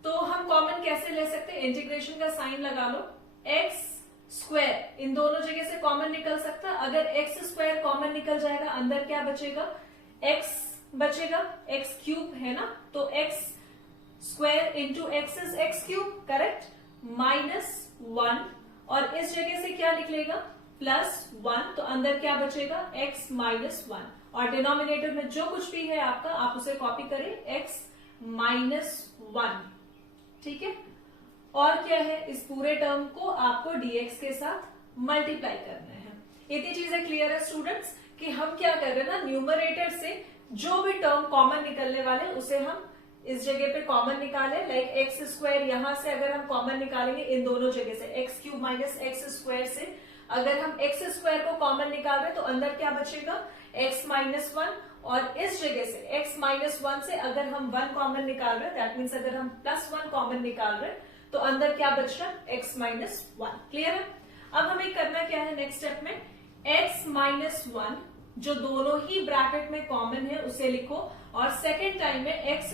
तो हम कॉमन कैसे ले सकते हैं, इंटीग्रेशन का साइन लगा लो, एक्स स्क्वायर, इन दोनों जगह से कॉमन निकल सकता है। अगर एक्स स्क्वायर कॉमन निकल जाएगा, अंदर क्या बचेगा, एक्स बचेगा, एक्स क्यूब है ना, तो x square into x is x cube, correct, -1, और इस जगह से क्या निकलेगा, +1, तो अंदर क्या बचेगा, x -1, और डिनोमिनेटर में जो कुछ भी है आपका आप उसे कॉपी करें, x -1, ठीक है। और क्या है, इस पूरे टर्म को आपको dx के साथ मल्टीप्लाई करना है। इतनी चीजें क्लियर है स्टूडेंट्स कि हम क्या कर रहे हैं ना, न्यूमरेटर से जो भी टर्म कॉमन निकलने वाले उसे हम इस जगह पे कॉमन निकाले, लाइक एक्स स्क्वायर, यहां से अगर हम कॉमन निकालेंगे इन दोनों जगह से, x cube minus x square से अगर हम एक्स स्क्वायर को कॉमन निकाल रहे हैं तो अंदर क्या बचेगा, x -1, और इस जगह से x -1 से अगर हम 1 कॉमन निकाल रहे हैं, दैट मीन्स अगर हम +1 कॉमन निकाल रहे हैं तो अंदर क्या बच रहा है, x -1, क्लियर है। अब हमें करना क्या है नेक्स्ट स्टेप में, x -1 जो दोनों ही ब्रैकेट में कॉमन है उसे लिखो, और सेकेंड टाइम में x²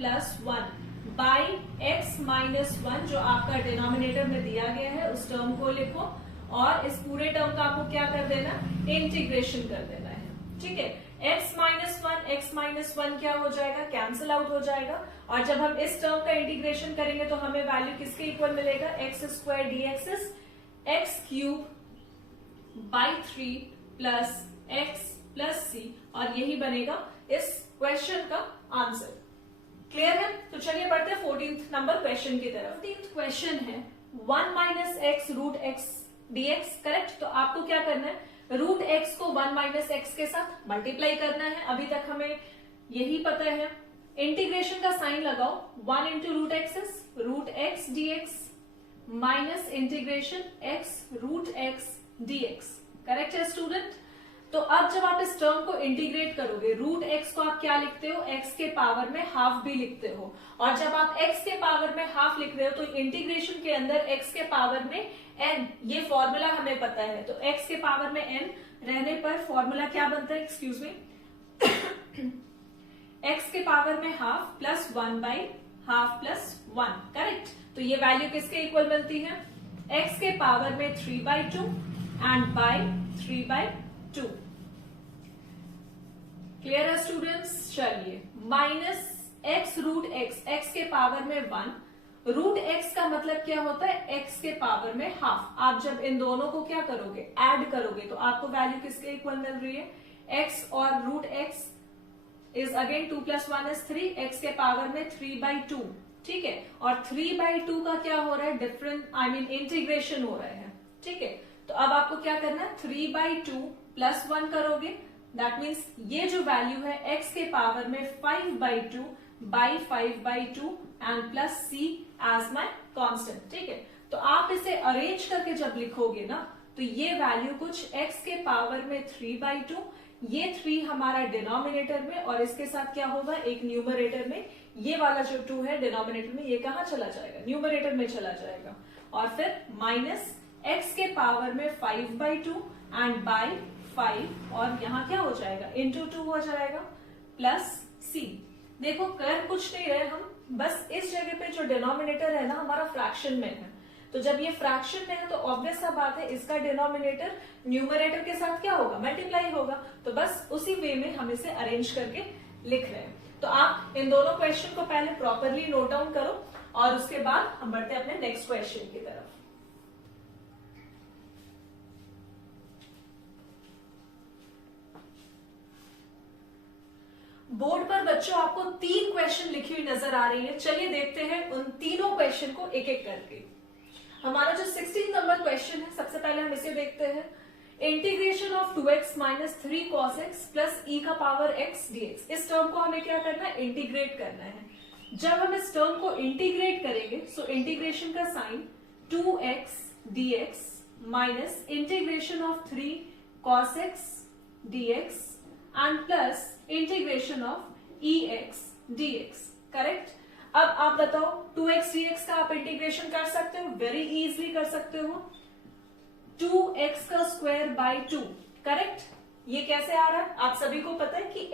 +1 बाई x -1 जो आपका डिनोमिनेटर में दिया गया है उस टर्म को लिखो, और इस पूरे टर्म का आपको क्या कर देना, इंटीग्रेशन कर देना है, ठीक है। x -1 क्या हो जाएगा, कैंसिल आउट हो जाएगा, और जब हम इस टर्म का इंटीग्रेशन करेंगे तो हमें वैल्यू किसके इक्वल मिलेगा, x² dx is x³ by 3 plus x plus c, और यही बनेगा इस क्वेश्चन का आंसर, क्लियर है। तो चलिए बढ़ते हैं 14th नंबर क्वेश्चन की तरफ। 14th क्वेश्चन है 1 - x root x dx, correct. तो आपको क्या करना है, रूट x को 1 - x के साथ मल्टीप्लाई करना है, अभी तक हमें यही पता है। इंटीग्रेशन का साइन लगाओ, 1 into root x is root x dx minus integration x root x dx, correct है स्टूडेंट। तो अब जब आप इस टर्म को इंटीग्रेट करोगे, रूट एक्स को आप क्या लिखते हो, एक्स के पावर में हाफ भी लिखते हो, और जब आप एक्स के पावर में हाफ लिख रहे हो तो इंटीग्रेशन के अंदर एक्स के पावर में n, ये फॉर्मूला हमें पता है, तो x के पावर में n रहने पर फॉर्मूला क्या बनता है, एक्सक्यूज मी, x के पावर में half plus 1 by half plus 1, correct. तो ये वैल्यू किसके इक्वल मिलती है, x के पावर में 3/2 एंड बाई 3/2, क्लियर है स्टूडेंट्स। चलिए, माइनस x रूट x के पावर में 1, रूट x का मतलब क्या होता है, x के पावर में हाफ। आप जब इन दोनों को क्या करोगे, ऐड करोगे, तो आपको वैल्यू किसके इक्वल मिल रही है, x और root x is again 2 + 1 is 3, x के पावर में 3/2, ठीक है, और 3/2 का क्या हो रहा है, डिफरेंट इंटीग्रेशन हो रहा है, ठीक है। तो अब आपको क्या करना है, 3/2 + 1 करोगे, दैट मीन्स ये जो वैल्यू है x के पावर में 5/2 by 5/2 and plus c as my constant, ठीक है। तो आप इसे अरेंज करके जब लिखोगे ना, तो ये वैल्यू कुछ x के पावर में 3/2, ये 3 हमारा डिनोमिनेटर में, और इसके साथ क्या होगा, एक न्यूमरेटर में, ये वाला जो 2 है डिनोमिनेटर में, ये कहां चला जाएगा, न्यूमरेटर में चला जाएगा, और फिर माइनस x के पावर में 5/2 एंड बाई 5, और यहाँ क्या हो जाएगा, इंटू 2 हो जाएगा, प्लस c। देखो कर कुछ नहीं रहे हम, बस इस जगह पे जो डिनोमिनेटर है ना हमारा फ्रैक्शन में है, तो जब ये फ्रैक्शन में है तो ऑब्वियस सा बात है इसका डिनोमिनेटर न्यूमरेटर के साथ क्या होगा, मल्टीप्लाई होगा, तो बस उसी वे में हम इसे अरेंज करके लिख रहे हैं। तो आप इन दोनों क्वेश्चन को पहले प्रॉपरली नोट डाउन करो, और उसके बाद हम बढ़ते हैं अपने नेक्स्ट क्वेश्चन की तरफ। बोर्ड पर बच्चों आपको 3 क्वेश्चन लिखी हुई नजर आ रही है, चलिए देखते हैं उन तीनों क्वेश्चन को एक एक करके। हमारा जो 16 नंबर क्वेश्चन है, सबसे पहले हम इसे देखते हैं, integration of 2x minus 3 cos x plus e का पावर x dx। इस टर्म को हमें क्या करना है, इंटीग्रेट करना है। जब हम इस टर्म को इंटीग्रेट करेंगे, सो इंटीग्रेशन का sign 2x dx minus integration of 3 cos x dx and plus integration of ex dx, correct. अब आप बताओ 2x dx का आप इंटीग्रेशन कर सकते हो, वेरी इजीली कर सकते हो, 2x का स्क्वायर बाई 2, करेक्ट। ये कैसे आ रहा है, आप सभी को पता है कि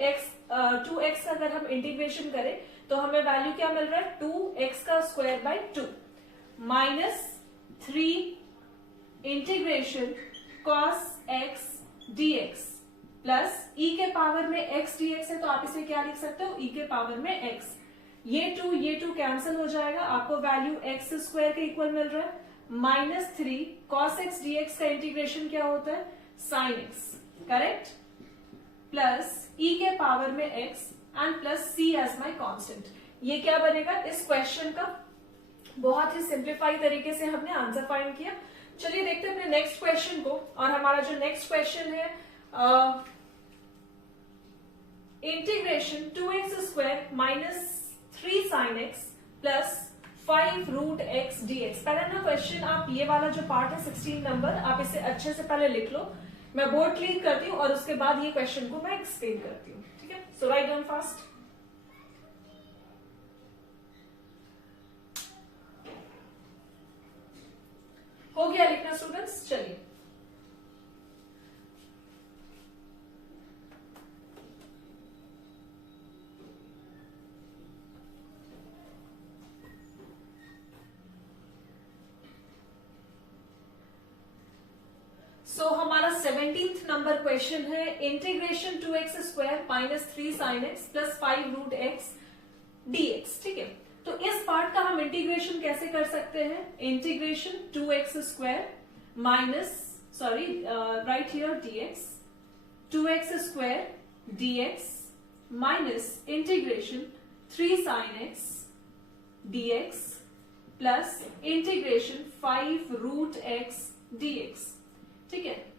2x अगर हम इंटीग्रेशन करें तो हमें वैल्यू क्या मिल रहा है, 2x का square by 2 minus 3 integration cos x dx plus e के पावर में x dx है, तो आप इसे क्या लिख सकते हो, e के पावर में x। ये टू कैंसिल हो जाएगा, आपको वैल्यू x स्क्वायर के इक्वल मिल रहा है। -3 cos x dx का इंटीग्रेशन क्या होता है, sin x, correct, plus e के पावर में x and plus c as my constant. ये क्या बनेगा, इस क्वेश्चन का बहुत ही सिंप्लीफाई तरीके से हमने आंसर फाइंड किया। चलिए देखते हैं अपने नेक्स्ट क्वेश्चन को। और हमारा जो नेक्स्ट क्वेश्चन है integration 2x square minus 3 sin x plus 5 root x dx। पहले ना क्वेश्चन आप ये वाला जो पार्ट है 16 नंबर, आप इसे अच्छे से पहले लिख लो। मैं बोर्ड क्लीन करती हूँ और उसके बाद ये क्वेश्चन को मैं एक्सप्लेन करती हूँ, ठीक है। So write down fast. हो गया लिखना स्टूडेंट्स, चलिए। सो हमारा 17th नंबर क्वेश्चन है integration 2x square minus 3 sin x plus 5 root x dx, ठीक है। तो इस पार्ट का हम इंटीग्रेशन कैसे कर सकते हैं, integration 2x square minus right here dx 2x square dx minus integration 3 sin x dx plus integration 5 root x dx, ठीक है।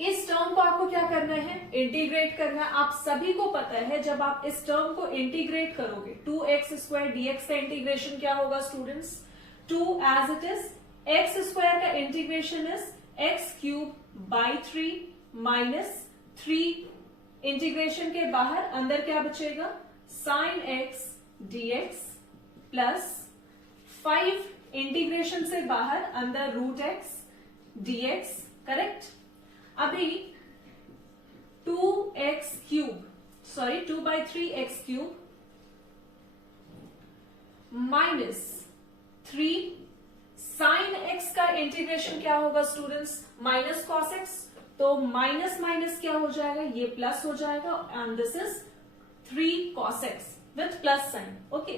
इस टर्म को आपको क्या करना है, इंटीग्रेट करना है। आप सभी को पता है जब आप इस टर्म को इंटीग्रेट करोगे 2x स्क्वायर dx का इंटीग्रेशन क्या होगा students, 2 as it is, x square का integration is x cube by 3 minus 3 integration के बाहर अंदर क्या बचेगा, sin x dx plus 5 integration से बाहर अंदर रूट एक्स dx, करेक्ट। अभी 2x cube 2/3 x cube minus 3 sine x का इंटीग्रेशन क्या होगा स्टूडेंट्स, माइनस cos x, तो माइनस माइनस क्या हो जाएगा, ये प्लस हो जाएगा and this is 3 cos x with plus sign, okay,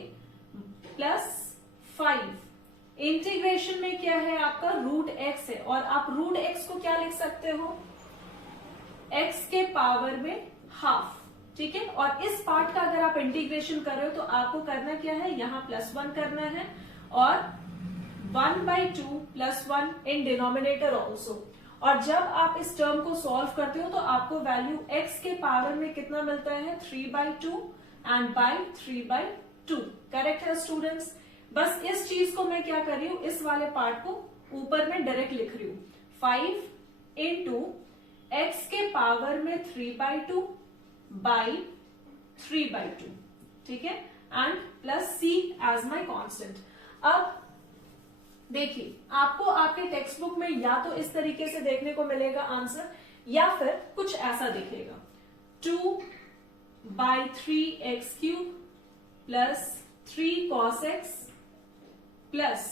plus 5 integration में क्या है आपका रूट एक्स है, और आप रूट एक्स को क्या लिख सकते हो, एक्स के पावर में हाफ, ठीक है। और इस पार्ट का अगर आप इंटीग्रेशन कर रहे हो तो आपको करना क्या है, यहां +1 करना है और 1/2 +1 इन डिनोमिनेटर ऑल्सो। और जब आप इस टर्म को सॉल्व करते हो तो आपको वैल्यू एक्स के पावर में कितना मिलता है, 3/2 एंड बाई 3/2, करेक्ट है स्टूडेंट्स। बस इस चीज को मैं क्या कर रही हूं, इस वाले पार्ट को ऊपर में डायरेक्ट लिख रही हूं, 5 इंटू एक्स के पावर में 3/2 बाई 3/2, ठीक है, and plus C as my constant. अब देखिए आपको आपके टेक्स्ट बुक में या तो इस तरीके से देखने को मिलेगा आंसर, या फिर कुछ ऐसा दिखेगा, 2/3 x cube plus 3 cos x plus,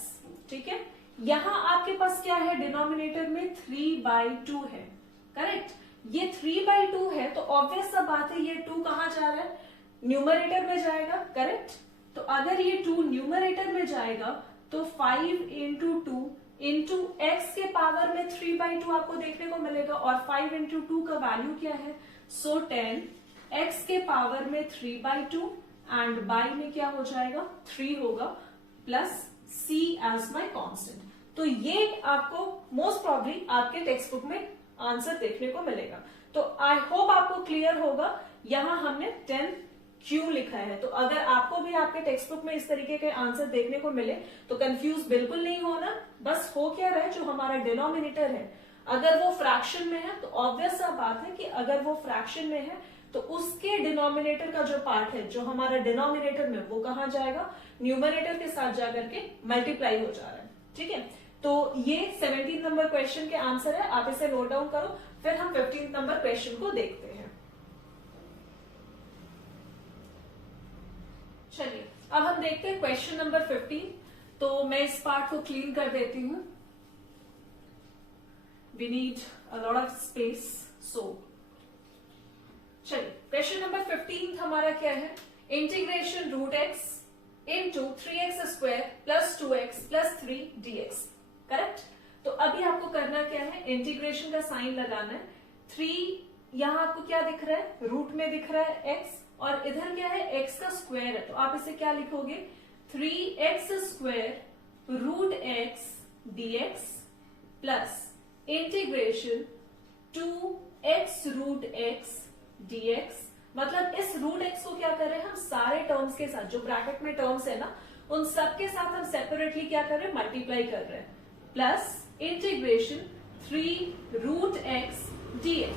ठीक है, यहां आपके पास क्या है, डिनोमिनेटर में 3/2 है, करेक्ट। ये 3/2 है तो ऑब्वियस सा बात है ये 2 कहां जा रहा है, न्यूमरेटर में जाएगा, करेक्ट। तो अगर ये 2 न्यूमरेटर में जाएगा तो 5 इंटू 2 इंटू एक्स के पावर में 3/2 आपको देखने को मिलेगा, और 5 इंटू 2 का वैल्यू क्या है, सो 10 एक्स के पावर में 3/2 एंड बाई में क्या हो जाएगा, 3 होगा plus C as my constant. तो ये आपको मोस्ट प्रॉब्ली आपके टेक्स्ट बुक में आंसर देखने को मिलेगा। तो आई होप आपको क्लियर होगा, यहां हमने 10 क्यों लिखा है। तो अगर आपको भी आपके टेक्स्ट बुक में इस तरीके के आंसर देखने को मिले तो कंफ्यूज बिल्कुल नहीं होना। बस हो क्या रहा है, जो हमारा डिनोमिनेटर है अगर वो फ्रैक्शन में है तो ऑब्वियस सा बात है कि अगर वो फ्रैक्शन में है तो उसके डिनोमिनेटर का जो पार्ट है, जो हमारा डिनोमिनेटर में, वो कहां जाएगा, न्यूमरेटर के साथ जाकर के मल्टीप्लाई हो जा रहा है, ठीक है। तो ये 17 नंबर क्वेश्चन के आंसर है, आप इसे नोट डाउन करो। फिर हम 15 नंबर क्वेश्चन को देखते हैं। चलिए अब हम देखते हैं क्वेश्चन नंबर 15। तो मैं इस पार्ट को क्लीन कर देती हूं। we need a lot of space, so चलिए क्वेश्चन नंबर 15 हमारा क्या है, integration root x into 3x square plus 2x plus 3 dx। Correct. तो अभी आपको करना क्या है, इंटीग्रेशन का साइन लगाना है। 3 यहां आपको क्या दिख रहा है, रूट में दिख रहा है x, और इधर क्या है, x का स्क्वायर है, तो आप इसे क्या लिखोगे, 3x square root x dx plus integration 2x root x dx। मतलब इस रूट x को क्या कर रहे हैं हम, सारे टर्म्स के साथ, जो ब्रैकेट में टर्म्स है ना, उन सब के साथ हम सेपरेटली क्या कर रहे हैं, मल्टीप्लाई कर रहे हैं, plus integration 3 root x dx।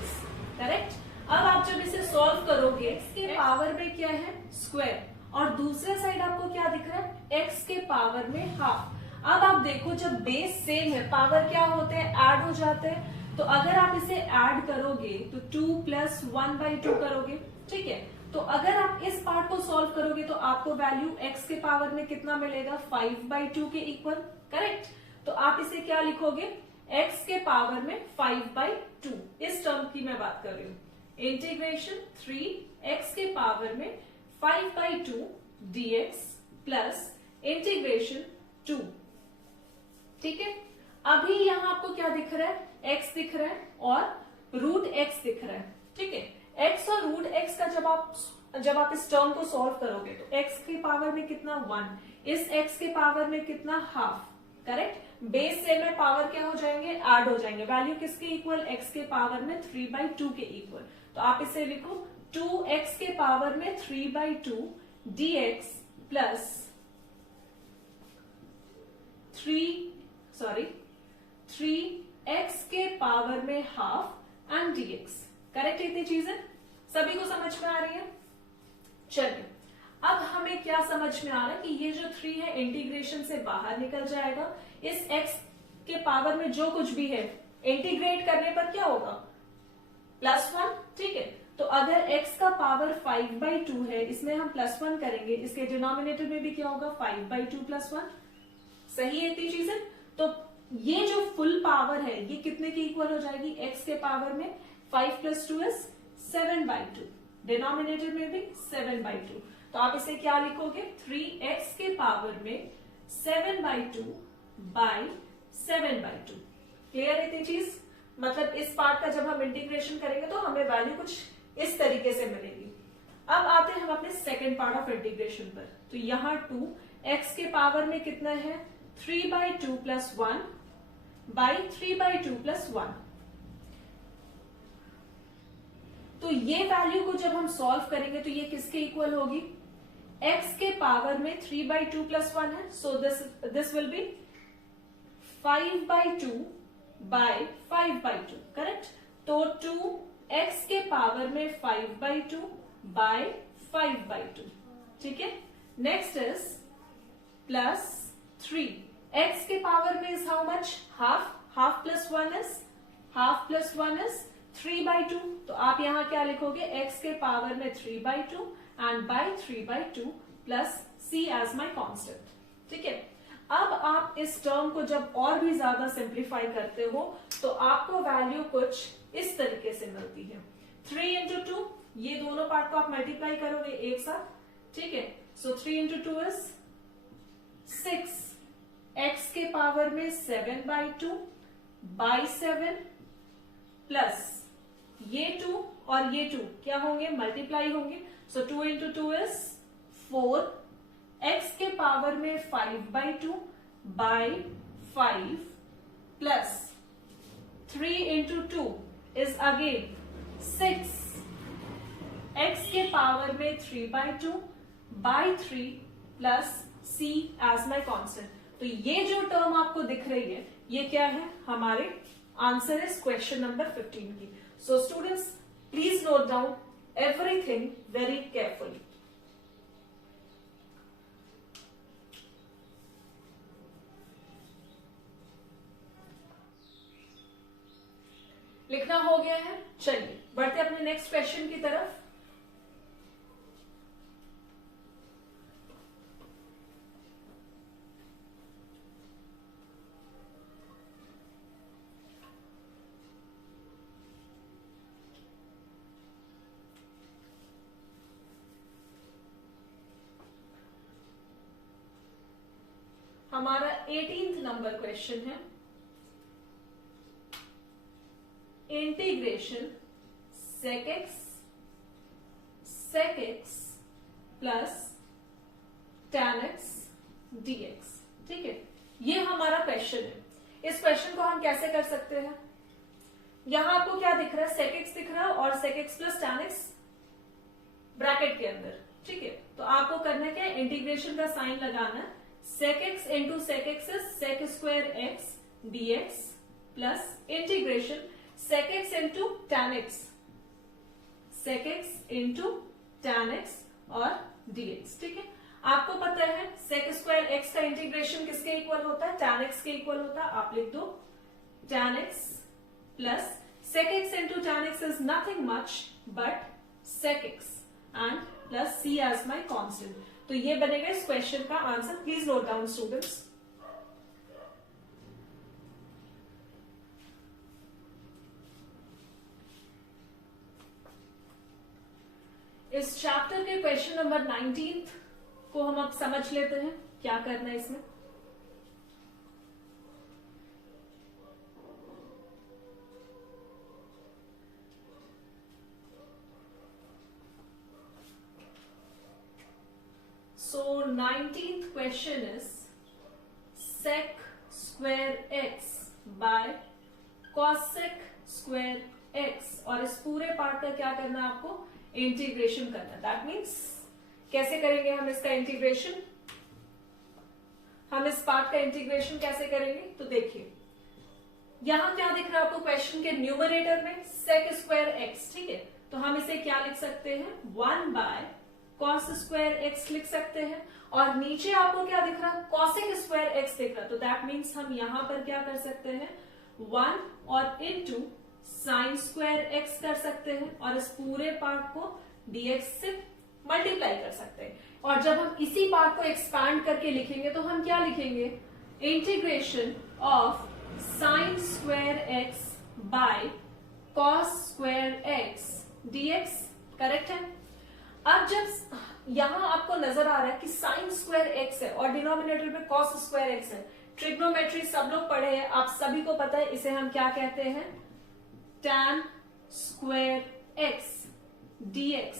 Correct. अब आप जब इसे सॉल्व करोगे, इसके पावर में क्या है, स्क्वायर, और दूसरे साइड आपको क्या दिख रहा है, x के पावर में हाफ। अब आप देखो, जब बेस सेम है, पावर क्या होते हैं, ऐड हो जाते हैं, तो अगर आप इसे ऐड करोगे तो 2 प्लस 1/2 करोगे, ठीक है। तो अगर आप इस पार्ट को सॉल्व करोगे तो आपको वैल्यू x के पावर में कितना मिलेगा, 5/2 के इक्वल। करेक्ट। तो आप इसे क्या लिखोगे, x के पावर में 5/2, इस टर्म की मैं बात कर रही हूं, इंटीग्रेशन 3x के पावर में 5/2 dx प्लस इंटीग्रेशन 2। ठीक है। अभी यहां आपको क्या दिख रहा है, x दिख रहा है और रूट x दिख रहा है, ठीक है। x और रूट x का जब आप इस टर्म को सॉल्व करोगे तो x के पावर में कितना, 1, इस x के पावर में कितना, हाफ। करेक्ट। बेस से में पावर क्या हो जाएंगे, ऐड हो जाएंगे, वैल्यू किसके इक्वल, x के पावर में 3/2 के इक्वल। तो आप इसे लिखो 2x के पावर में 3/2 dx प्लस 3x के पावर में हाफ एंड dx। करेक्ट। इतनी चीजें सभी को समझ में आ रही है। चलिए अब हमें क्या समझ में आ रहा है कि ये जो 3 है इंटीग्रेशन से बाहर निकल जाएगा, इस x के पावर में जो कुछ भी है इंटीग्रेट करने पर क्या होगा, +1। ठीक है। तो अगर x का पावर 5/2 है, इसमें हम +1 करेंगे, इसके डिनोमिनेटर में भी क्या होगा, 5/2 + 1। सही है इतनी चीजें। तो ये जो फुल पावर है ये कितने की इक्वल हो जाएगी, x के पावर में 5 + 2 is 7/2, डिनोमिनेटर में भी 7/2। तो आप इसे क्या लिखोगे, 3x के पावर में 7/2 बाई 7/2। क्लियर है इतनी चीज। मतलब इस पार्ट का जब हम इंटीग्रेशन करेंगे तो हमें वैल्यू कुछ इस तरीके से मिलेगी। अब आते हैं हम अपने सेकेंड पार्ट ऑफ इंटीग्रेशन पर। तो यहां 2x के पावर में कितना है, 3/2 + 1 बाई 3/2 + 1। तो ये वैल्यू को जब हम सॉल्व करेंगे तो ये किसके इक्वल होगी, x के पावर में 3/2 + 1 है, so this will be 5/2 by 5/2। Correct. तो 2x के पावर में 5/2 बाई 5/2। ठीक है। नेक्स्ट इज प्लस 3, x के पावर में is how much, half plus 1 is 3/2। तो आप यहां क्या लिखोगे, x के पावर में 3/2 and by 3/2 plus c as my constant. ठीक है। अब आप इस टर्म को जब और भी ज्यादा सिंप्लीफाई करते हो तो आपको वैल्यू कुछ इस तरीके से मिलती है, 3 × 2, ये दोनों पार्ट को आप मल्टीप्लाई करोगे एक साथ। ठीक है। सो 3 × 2 इज 6, x के पावर में 7/2 बाई 7 प्लस ये 2 और ये 2 क्या होंगे, मल्टीप्लाई होंगे। सो 2 × 2 इज 4, x के पावर में 5/2 by 5 plus 3 × 2 is again 6, x के पावर में 3/2 by 3 plus c as my constant. तो ये जो टर्म आपको दिख रही है ये क्या है, हमारे आंसर इज क्वेश्चन नंबर 15 की। So students please note down everything very carefully. लिखना हो गया है। चलिए बढ़ते अपने नेक्स्ट क्वेश्चन की तरफ। हमारा 18th नंबर क्वेश्चन है integration sec x plus tan x dx। ठीक है, ये हमारा क्वेश्चन है। इस क्वेश्चन को हम कैसे कर सकते हैं? यहां आपको क्या दिख रहा है? sec x दिख रहा है और sec x plus tan x bracket के अंदर। ठीक है, तो आपको करना क्या है? इंटीग्रेशन का साइन लगाना है। sec x into sec x is sec square x dx plus integration sec x into tan x, sec x into tan x और dx। ठीक है, आपको पता है sec स्क्वायर x का इंटीग्रेशन किसके इक्वल होता है? tan x के इक्वल होता है। आप लिख दो tan x plus sec x into tan x is nothing much but sec x and plus c as my constant. तो ये बनेगा इस क्वेश्चन का answer. Please note down students. इस चैप्टर के क्वेश्चन नंबर 19 को हम अब समझ लेते हैं क्या करना है इसमें। So 19th question is sec square x by cosec square x, और इस पूरे पार्ट का क्या करना है आपको? इंटीग्रेशन करना है। दैट मीन्स कैसे करेंगे हम इसका इंटीग्रेशन? हम इस पार्ट का इंटीग्रेशन कैसे करेंगे? तो देखिए यहां क्या दिख रहा है आपको क्वेश्चन के न्यूमरेटर में? sec square x। ठीक है, तो हम इसे क्या लिख सकते हैं? 1 बाय cos स्क्वायर x लिख सकते हैं। और नीचे आपको क्या दिख रहा है? cosec स्क्वायर x दिख रहा है। तो दैट मीन्स हम यहां पर क्या कर सकते हैं? 1 और इंटू साइन स्क्वायर x कर सकते हैं और इस पूरे पार्ट को dx से मल्टीप्लाई कर सकते हैं। और जब हम इसी पार्ट को एक्सपांड करके लिखेंगे तो हम क्या लिखेंगे? Integration of sine square x by cos square x dx। Correct है? अब जब यहां आपको नजर आ रहा है कि साइन स्क्वायर x है और डिनोमिनेटर पे cos स्क्वायर x है, ट्रिग्नोमेट्री सब लोग पढ़े हैं, आप सभी को पता है इसे हम क्या कहते हैं? tan square x dx।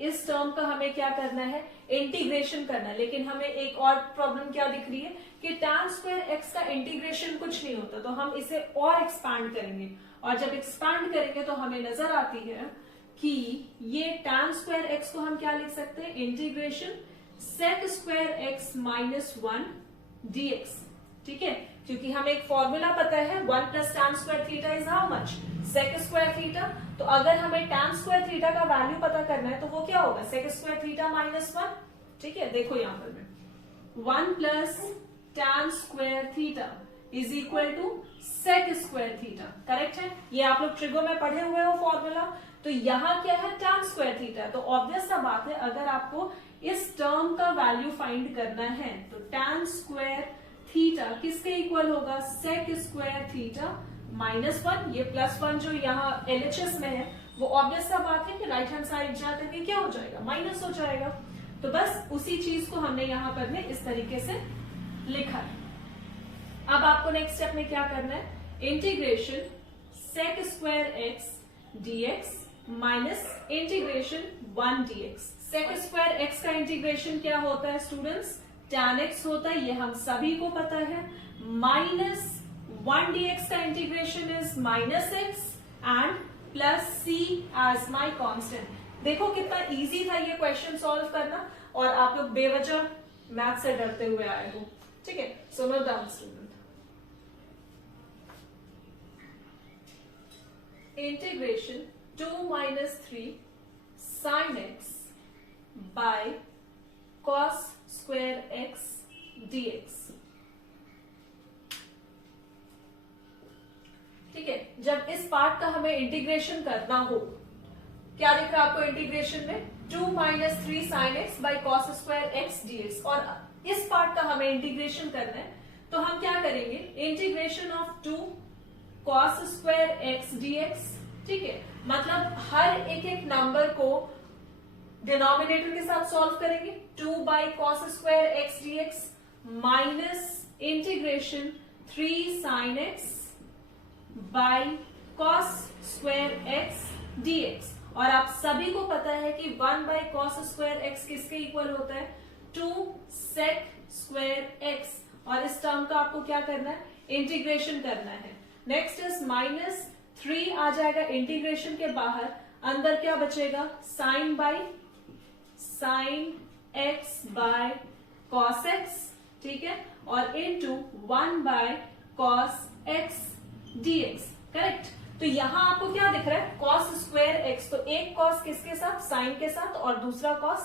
इस टर्म का हमें क्या करना है? इंटीग्रेशन करना है। लेकिन हमें एक और प्रॉब्लम क्या दिख रही है कि tan स्क्वायर x का इंटीग्रेशन कुछ नहीं होता, तो हम इसे और एक्सपांड करेंगे। और जब एक्सपांड करेंगे तो हमें नजर आती है कि ये tan स्क्वायर x को हम क्या लिख सकते हैं? Integration sec square x minus 1 dx। ठीक है, क्योंकि हमें एक फॉर्मूला पता है 1 plus tan square theta is how much? sec square theta. तो अगर हमें tan स्क्वायर थीटा का वैल्यू पता करना है तो वो क्या होगा? sec square theta minus 1। ठीक है, देखो यहां पर मैं 1 plus tan square theta is equal to sec square theta. Correct है? ये आप लोग ट्रिगो में पढ़े हुए हो फॉर्मूला। तो यहां क्या है? tan square theta. तो ऑब्वियस सा बात है अगर आपको इस टर्म का वैल्यू फाइंड करना है तो tan स्क्वायर थीटा किसके इक्वल होगा? sec square theta minus 1। ये प्लस 1 जो यहाँ LHS में है वो ऑब्वियस सा बात है कि राइट हैंड साइड जाते हुए क्या हो जाएगा? माइनस हो जाएगा। तो बस उसी चीज को हमने यहां पर में इस तरीके से लिखा है। अब आपको नेक्स्ट स्टेप में क्या करना है? Integration sec square x dx minus integration 1 dx। sec square x का इंटीग्रेशन क्या होता है स्टूडेंट्स? tan x होता है, ये हम सभी को पता है। माइनस 1 dx का integration is minus x and plus c as my constant. देखो कितना इजी था ये क्वेश्चन सॉल्व करना और आप लोग बेवजह मैथ से डरते हुए आए हो। ठीक है, so note down student. Integration 2 minus 3 sin x by cos square x dx। ठीक है, जब इस पार्ट का हमें इंटीग्रेशन करना हो, क्या दिख रहा है आपको इंटीग्रेशन में? 2 minus 3 sin x by cos square x dx। और इस पार्ट का हमें इंटीग्रेशन करना है तो हम क्या करेंगे? Integration of 2 cos square x dx। ठीक है, मतलब हर एक एक नंबर को डिनोमिनेटर के साथ सॉल्व करेंगे। 2 by cos square x dx minus integration 3 sin x by cos square x dx। और आप सभी को पता है कि 1 बाय cos स्क्वायर x किसके इक्वल होता है, 2 sec स्क्वायर x। और इस टर्म का आपको क्या करना है, इंटीग्रेशन करना है। नेक्स्ट इज माइनस 3 आ जाएगा इंटीग्रेशन के बाहर, अंदर क्या बचेगा, sine x by cos x, ठीक है, और into 1 by cos x dx, correct. तो यहां आपको क्या दिख रहा है, cos स्क्वायर x, तो एक cos किसके साथ, साइन के साथ, और दूसरा cos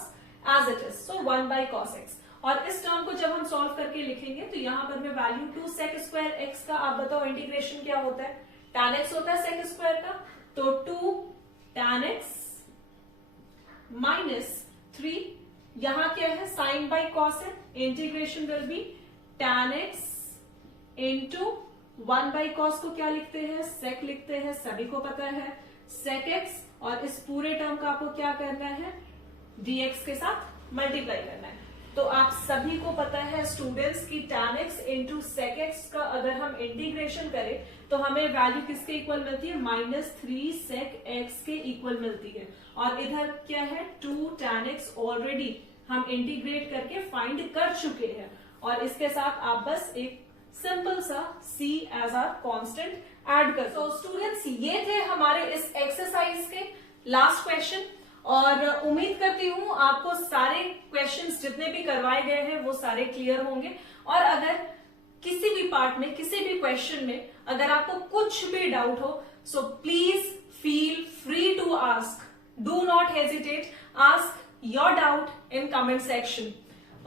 as it is, so 1 by cos x। और इस टर्म को जब हम सॉल्व करके लिखेंगे तो यहां पर मैं वैल्यू 2 sec स्क्वायर x का, आप बताओ इंटीग्रेशन क्या होता है, tan x होता है sec स्क्वायर का, तो 2 tan x माइनस 3, यहां क्या है, साइन बाय cos है, integration will be tan x into 1 by cos को क्या लिखते हैं, sec लिखते हैं, सभी को पता है sec x, और इस पूरे टर्म का आपको क्या करना है, dx के साथ मल्टीप्लाई करना है। तो आप सभी को पता है स्टूडेंट्स की tan x into sec x का अगर हम इंटीग्रेशन करें तो हमें वैल्यू किसके इक्वल मिलती है, -3 sec x के इक्वल मिलती है। और इधर क्या है, 2 tan x ऑलरेडी हम इंटीग्रेट करके फाइंड कर चुके हैं, और इसके साथ आप बस एक सिंपल सा c as our constant add कर। तो स्टूडेंट्स ये थे हमारे इस एक्सरसाइज के लास्ट क्वेश्चन, और उम्मीद करती हूँ आपको सारे क्वेश्चंस जितने भी करवाए गए हैं वो सारे क्लियर होंगे। और अगर किसी भी पार्ट में, किसी भी क्वेश्चन में अगर आपको कुछ भी डाउट हो, so please feel free to ask, do not hesitate, ask your doubt in comment section.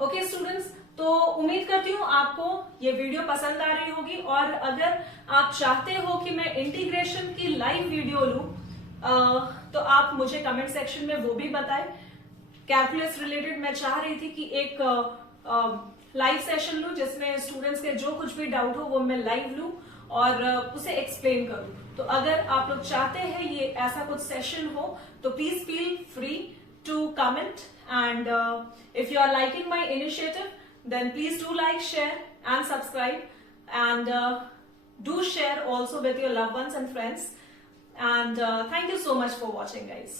Okay students, तो उम्मीद करती हूँ आपको ये वीडियो पसंद आ रही होगी, और अगर आप चाहते हो कि मैं इंटीग्रेशन की लाइव वीडियो लूं तो आप मुझे कमेंट सेक्शन में वो भी बताएं। कैलकुलस रिलेटेड मैं चाह रही थी कि एक लाइव सेशन लूं जिसमें स्टूडेंट्स के जो कुछ भी डाउट हो वो मैं लाइव लूं और उसे एक्सप्लेन करूं। तो अगर आप लोग चाहते हैं ये ऐसा कुछ सेशन हो तो please feel free to comment, and if you are liking my initiative then please do like, share and subscribe, and do share also with your loved ones and friends, and thank you so much for watching guys.